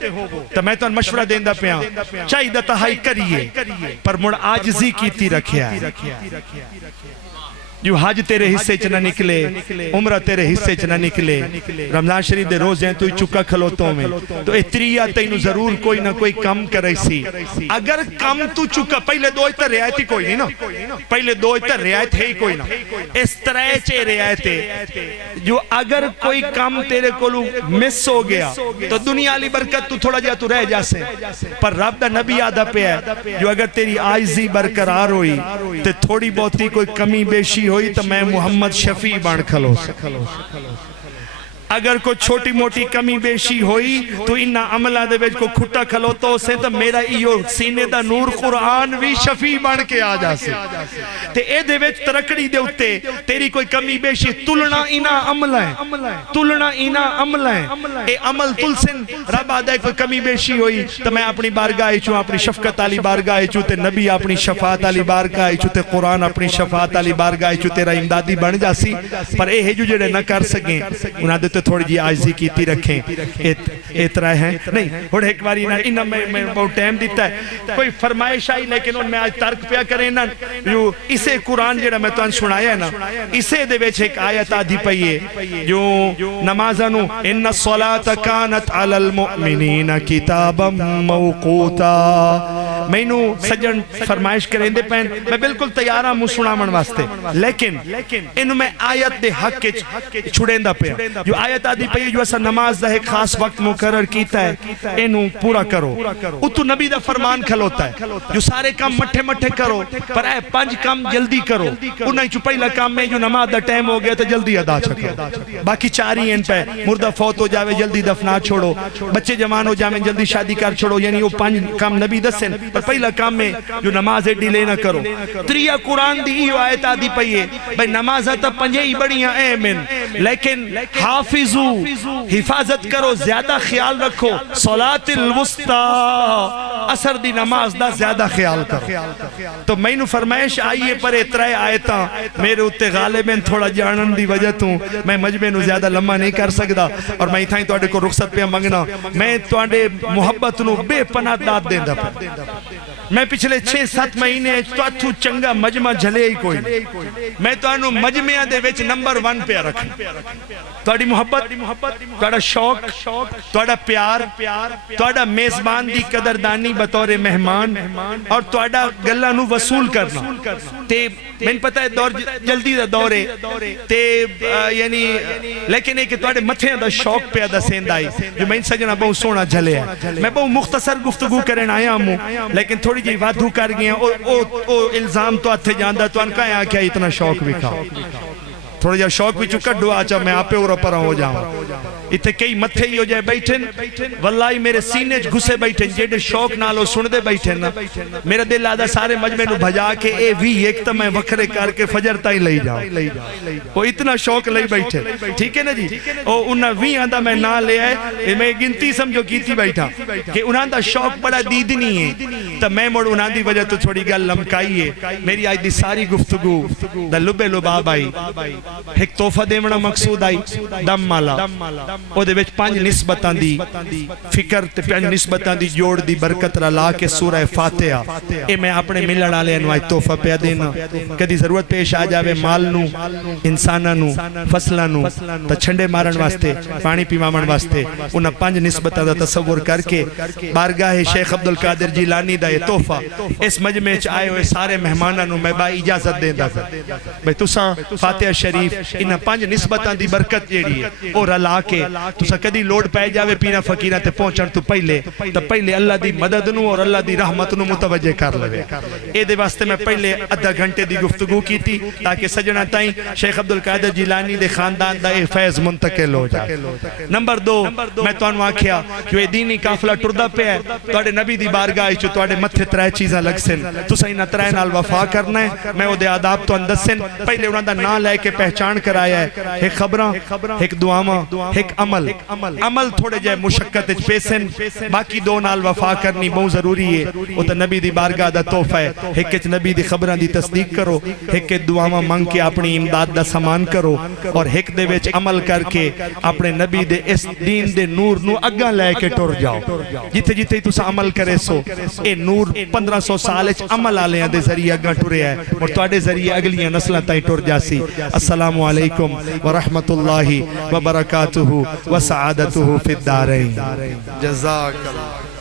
تو میں تو مشورہ دیندہ پیاں چاہی دا تہائی کریے پر مڑ آجزی کیتی رکھیا ہے. جو حج تیرے حصے چ نہ نکلے، عمرہ تیرے حصے چ نہ نکلے، رمضان شریف دے روز ہیں تو چکا کھلوتوں میں تو اتریا تینو ضرور کوئی نہ کوئی کم کرے سی. اگر کم تو چکا پہلے 2 اتر رعایت ہی کوئی نہیں نا، پہلے 2 اتر رعایت ہے ہی کوئی نا. اس طرح چے رعایت جو اگر کوئی کم تیرے کو مس ہو گیا تو دنیا علی برکت تو تھوڑا جا تو رہ جا سے. پر رب دا نبی آدھا پہ ہے جو اگر تیری آئزی برقرار ہوئی تو تھوڑی بہتی کوئی کمی بیشی ہوئی تو میں محمد شفیع بان کھلو. اگر کوئی چھوٹی موٹی کمی بیشی ہوئی تو انہا عملہ دے بیچ کو کھٹا کھلوتو سے تو میرا ایو سینے دا نور قرآن بھی شفیع بان کے آ جا سے. تے اے دے بیچ ترکڑی دے ہوتے تیری کوئی کمی بیشی تلنا انہا عملہ ہے، تلنا انہا عملہ ہے. اے عمل تلسن رب آدھے کوئی کمی بیشی ہوئی تو میں اپنی بارگاہ چوں، اپنی شفقت علی بارگاہ چوں تے نبی اپنی شفاعت علی بارگاہ چوں تے قرآن اپنی شفاعت علی بارگاہ چوں تیرا امدادی بن جاسی. پر اے ہے جو جڑے نہ کر سکیں انہاں دے تھوڑی جی آجزی کیتی رکھیں. اترائے ہیں نہیں اور ایک باری انہا میں بہت ٹائم دیتا ہے کوئی فرمائش آئی لیکن ان میں آج ترک پیا کریں نا. جو اسے قرآن جڑا میں تو ان سنایا ہے نا اسے دے بیچ ایک آیت آدھی پئیے جو نمازانو ان الصلاة كانت على المؤمنین کتابا موقوتا. میں نو سجن فرمائش کریں دے پہن میں بالکل تیارہ مو سنامن واسطے لیکن انہوں میں آیت دے حق چھڑیں دا پیا جو آیت آدھی پہی جو ایسا نماز دا ایک خاص وقت مقرر کیتا ہے انہوں پورا کرو. اتو نبی دا فرمان کھلوتا ہے جو سارے کام مٹھے مٹھے کرو پر اے 5 کام جلدی کرو. انہیں چو پہلا کام میں جو نماز دا ٹائم ہو گیا تو جلدی ادا چھکو. باقی 4 ہی ان پہ مردہ فوت ہو جاوے جلدی دفنا چھوڑو، بچے جوان ہو جاوے جلدی شادی کر چھوڑو. یعنی وہ 5 کام نبی دسن پر پہلا کام میں جو نماز ڈیلے نہ کرو. 3 قرآن دی ہی آیت آدھی پئیے بھئی نماز تا 5 ہی بڑیاں ایمن لیکن حافظو حفاظت کرو، زیادہ خیال رکھو. صلاة الوسطی اثر دی نماز دا زیادہ خیال کرو. تو میں نو فرمائش آئیے پر اترائے آیتاں میرے اتے غالباً تھوڑا جانن دی وجہ توں میں مجمع نو زیادہ لمحہ نہیں کر سکدا اور میں تھائیں تو کو رخصت پہ منگنا. میں تو محبت نو بے پناہ داد دیندہ پہ. میں پچھلے 6-7 مہینے تو اتھو چنگا مجمع جھلے ہی کوئی میں تو انو مجمع دے وچ نمبر 1 پہ رکھیں. توڑی محبت، توڑا شوق، توڑا پیار، توڑا میزبان دی قدردانی بطور مہمان اور توڑا گلہ نو وصول کرنا. تے میں پتہ ہے دور جلدی دا دورے تے یعنی لیکن ایک توڑے متھیں دا شوق پہ دا سیندائی جو میں سجنہ بہت سونا جھلے ہے. میں بہت مختصر گفتگو کرن آیا ہوں لیکن تھوڑی جی وادھو کر گیا او الزام تو آتھے جاندہ تو ان کا ہے کیا اتنا شوق بھی کھاؤ. تھوڑا جا شوق بھی چکا ڈو آچا میں آپ پہ اور پر ہو جاؤں. اتنے کئی متھے ہی ہو جائے بیٹھن واللہ میرے سینے گھسے بیٹھن جیڑے شوق نالو سن دے بیٹھن نا میرا دل آدھا سارے مجمع نو بھجا کے اے وی ایک تو میں وکھرے کر کے فجر تائی لئی جاؤں وہ اتنا شوق لئی بیٹھے ٹھیک ہے نا جی او انہا وی آدھا میں نہ لے آئے میں گنتی سمجھو کیتی بیٹھا کہ انہاں دا شوق بڑا دیدنی ہے تو میں مڑ انہاں دی وجہ تو چھوڑی گل لمکائی ہے میری آج دی ساری گفتگو دا لبے لباب آئی ایک توفہ دیمنا مقصود آئی دم مالا او دے وچ 5 نسبتاں دی فکر تے 5 نسبتاں دی جوڑ دی برکت رلا کے سورہ فاتحہ اے میں اپنے ملن والے انواع تحفہ پیا دینا کدی ضرورت پیش آ جاوے مال نو انساناں نو فصلاں نو تے چھنڈے مارن واسطے پانی پیوامن واسطے انہاں 5 نسبتاں دا تصور کر کے بارگاہ شیخ عبدالقادر جیلانی دا یہ تحفہ اس مجمع وچ آئے ہوئے سارے مہماناں نو میں با اجازت دیندا بھئی تساں فاتحہ شریف انہاں 5 نسبتاں دی برکت جیڑی ہے اور رلا کے تساں کدی لوڑ پے جاوے پینا فقیراں تے پہنچن تو پہلے اللہ دی مدد نو اور اللہ دی رحمت نو متوجہ کر لوے اے دے واسطے میں پہلے آدھا گھنٹے دی گفتگو کی تھی تاکہ سجنہ تائیں شیخ عبدالقادر جیلانی دے خاندان دا اے فیض منتقل ہو جائے نمبر 2 میں تو انواع کیا کہ اے دینی کافلہ ٹردہ پہ ہے توڑے نبی دی بارگاہ چو توڑے متھے 3 چیزاں لگ سن تو سہی نہ 3 نال وفا کرنا ہے میں او دے آداب تو اندس سن پہلے انہاں دا نا لے کے پہچان کرایا ہے ایک خبراں ایک دعاواں ایک عمل تھوڑے جائے مشکت پیسن باقی 2 نال وفا کرنی بہت ضروری ہے وہ تو نبی دی بارگاہ دا تحفہ ہے ایک نبی دی خبراں دی تصدیق کرو ایک دعاواں مانگ کے اپنی امداد دا سامان کرو اور ایک دے وچ عمل کر کے اپنے نبی دے اس دین دے نور نو اگاں لے کے ٹر جاؤ جتے جتے تسا عمل کرے سو اے نور 1500 سال وچ عمل آلیاں دے ذریعے اگاں ٹرے ہے اور تواڈے ذریعے اگلیاں نسلاں تائیں ٹر جاسی السلام علیکم ورحمۃ اللہ وبرکاتہ وسعادتہ فی الدارین جزاک اللہ